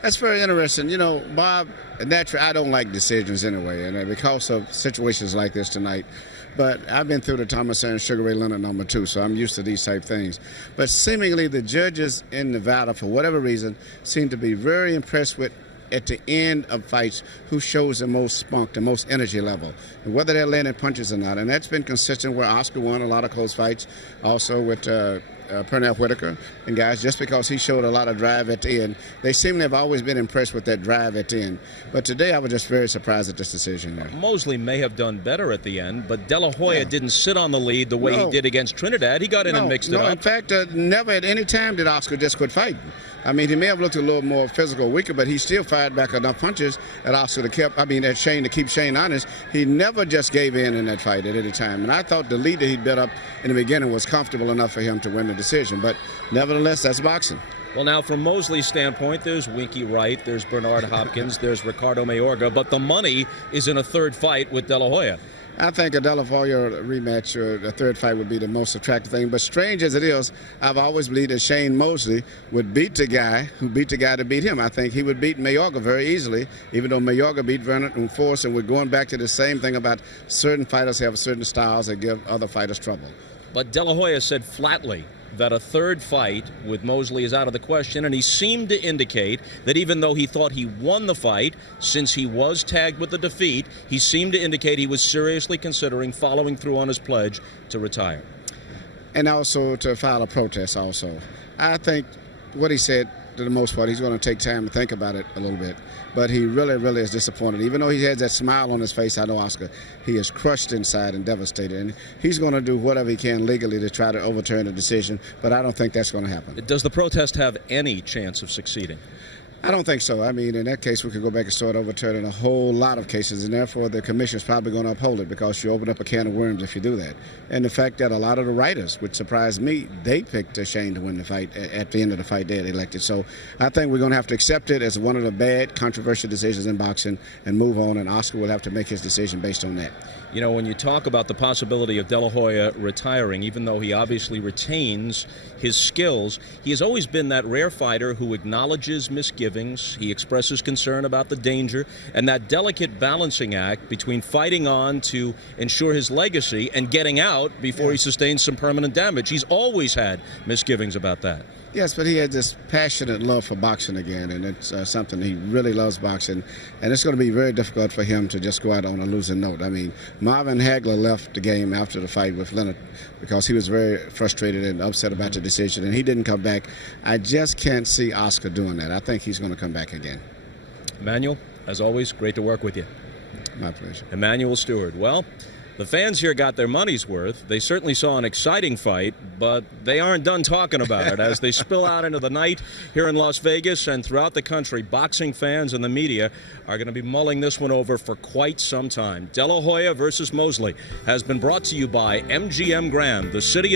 That's very interesting. You know, Bob, naturally, I don't like decisions anyway, and because of situations like this tonight. But I've been through the Thomas and Sugar Ray Leonard #2, so I'm used to these type things. But seemingly the judges in Nevada, for whatever reason, seem to be very impressed with, at the end of fights, who shows the most spunk, the most energy level, and whether they're landing punches or not. And that's been consistent where Oscar won a lot of close fights, also with Pernell Whitaker and guys, just because he showed a lot of drive at the end. They seem to have always been impressed with that drive at the end. But today I was just very surprised at this decision there. Mosley may have done better at the end, but De La Hoya didn't sit on the lead the way he did against Trinidad. He got in and mixed it up. In fact, never at any time did Oscar just quit fighting. I mean, he may have looked a little more physical, weaker, but he still fired back enough punches at Oscar at Shane to keep Shane honest. He never just gave in that fight at any time. And I thought the lead that he'd built up in the beginning was comfortable enough for him to win the decision. But nevertheless, that's boxing. Well, now, from Mosley's standpoint, there's Winky Wright, there's Bernard Hopkins, there's Ricardo Mayorga, but the money is in a third fight with De La Hoya. I think a De La Hoya rematch or a third fight would be the most attractive thing. But strange as it is, I've always believed that Shane Mosley would beat the guy who beat the guy to beat him. I think he would beat Mayorga very easily, even though Mayorga beat Vernon and Force. And we're going back to the same thing about certain fighters have certain styles that give other fighters trouble. But De La Hoya said flatly that a third fight with Mosley is out of the question, and he seemed to indicate that even though he thought he won the fight, since he was tagged with the defeat, he seemed to indicate he was seriously considering following through on his pledge to retire. And also to file a protest also. I think what he said, to the most part, he's going to take time to think about it a little bit. But he really, really is disappointed. Even though he has that smile on his face, I know Oscar, he is crushed inside and devastated. And he's going to do whatever he can legally to try to overturn the decision, but I don't think that's going to happen. Does the protest have any chance of succeeding? I don't think so. I mean, in that case, we could go back and start overturning a whole lot of cases, and therefore the commission is probably going to uphold it because you open up a can of worms if you do that. And the fact that a lot of the writers, which surprised me, they picked Shane to win the fight at the end of the fight they had elected. So I think we're going to have to accept it as one of the bad, controversial decisions in boxing and move on, and Oscar will have to make his decision based on that. You know, when you talk about the possibility of De La Hoya retiring, even though he obviously retains his skills, he has always been that rare fighter who acknowledges misgivings, he expresses concern about the danger, and that delicate balancing act between fighting on to ensure his legacy and getting out before he sustains some permanent damage. He's always had misgivings about that. Yes, but he had this passionate love for boxing again, and it's something he really loves boxing, and it's going to be very difficult for him to just go out on a losing note. I mean, Marvin Hagler left the game after the fight with Leonard because he was very frustrated and upset about the decision, and he didn't come back. I just can't see Oscar doing that. I think he's going to come back again. Emmanuel, as always, great to work with you. My pleasure. Emmanuel Stewart. Well, the fans here got their money's worth. They certainly saw an exciting fight, but they aren't done talking about it. As they spill out into the night here in Las Vegas and throughout the country, boxing fans and the media are going to be mulling this one over for quite some time. De La Hoya versus Mosley has been brought to you by MGM Grand, the city of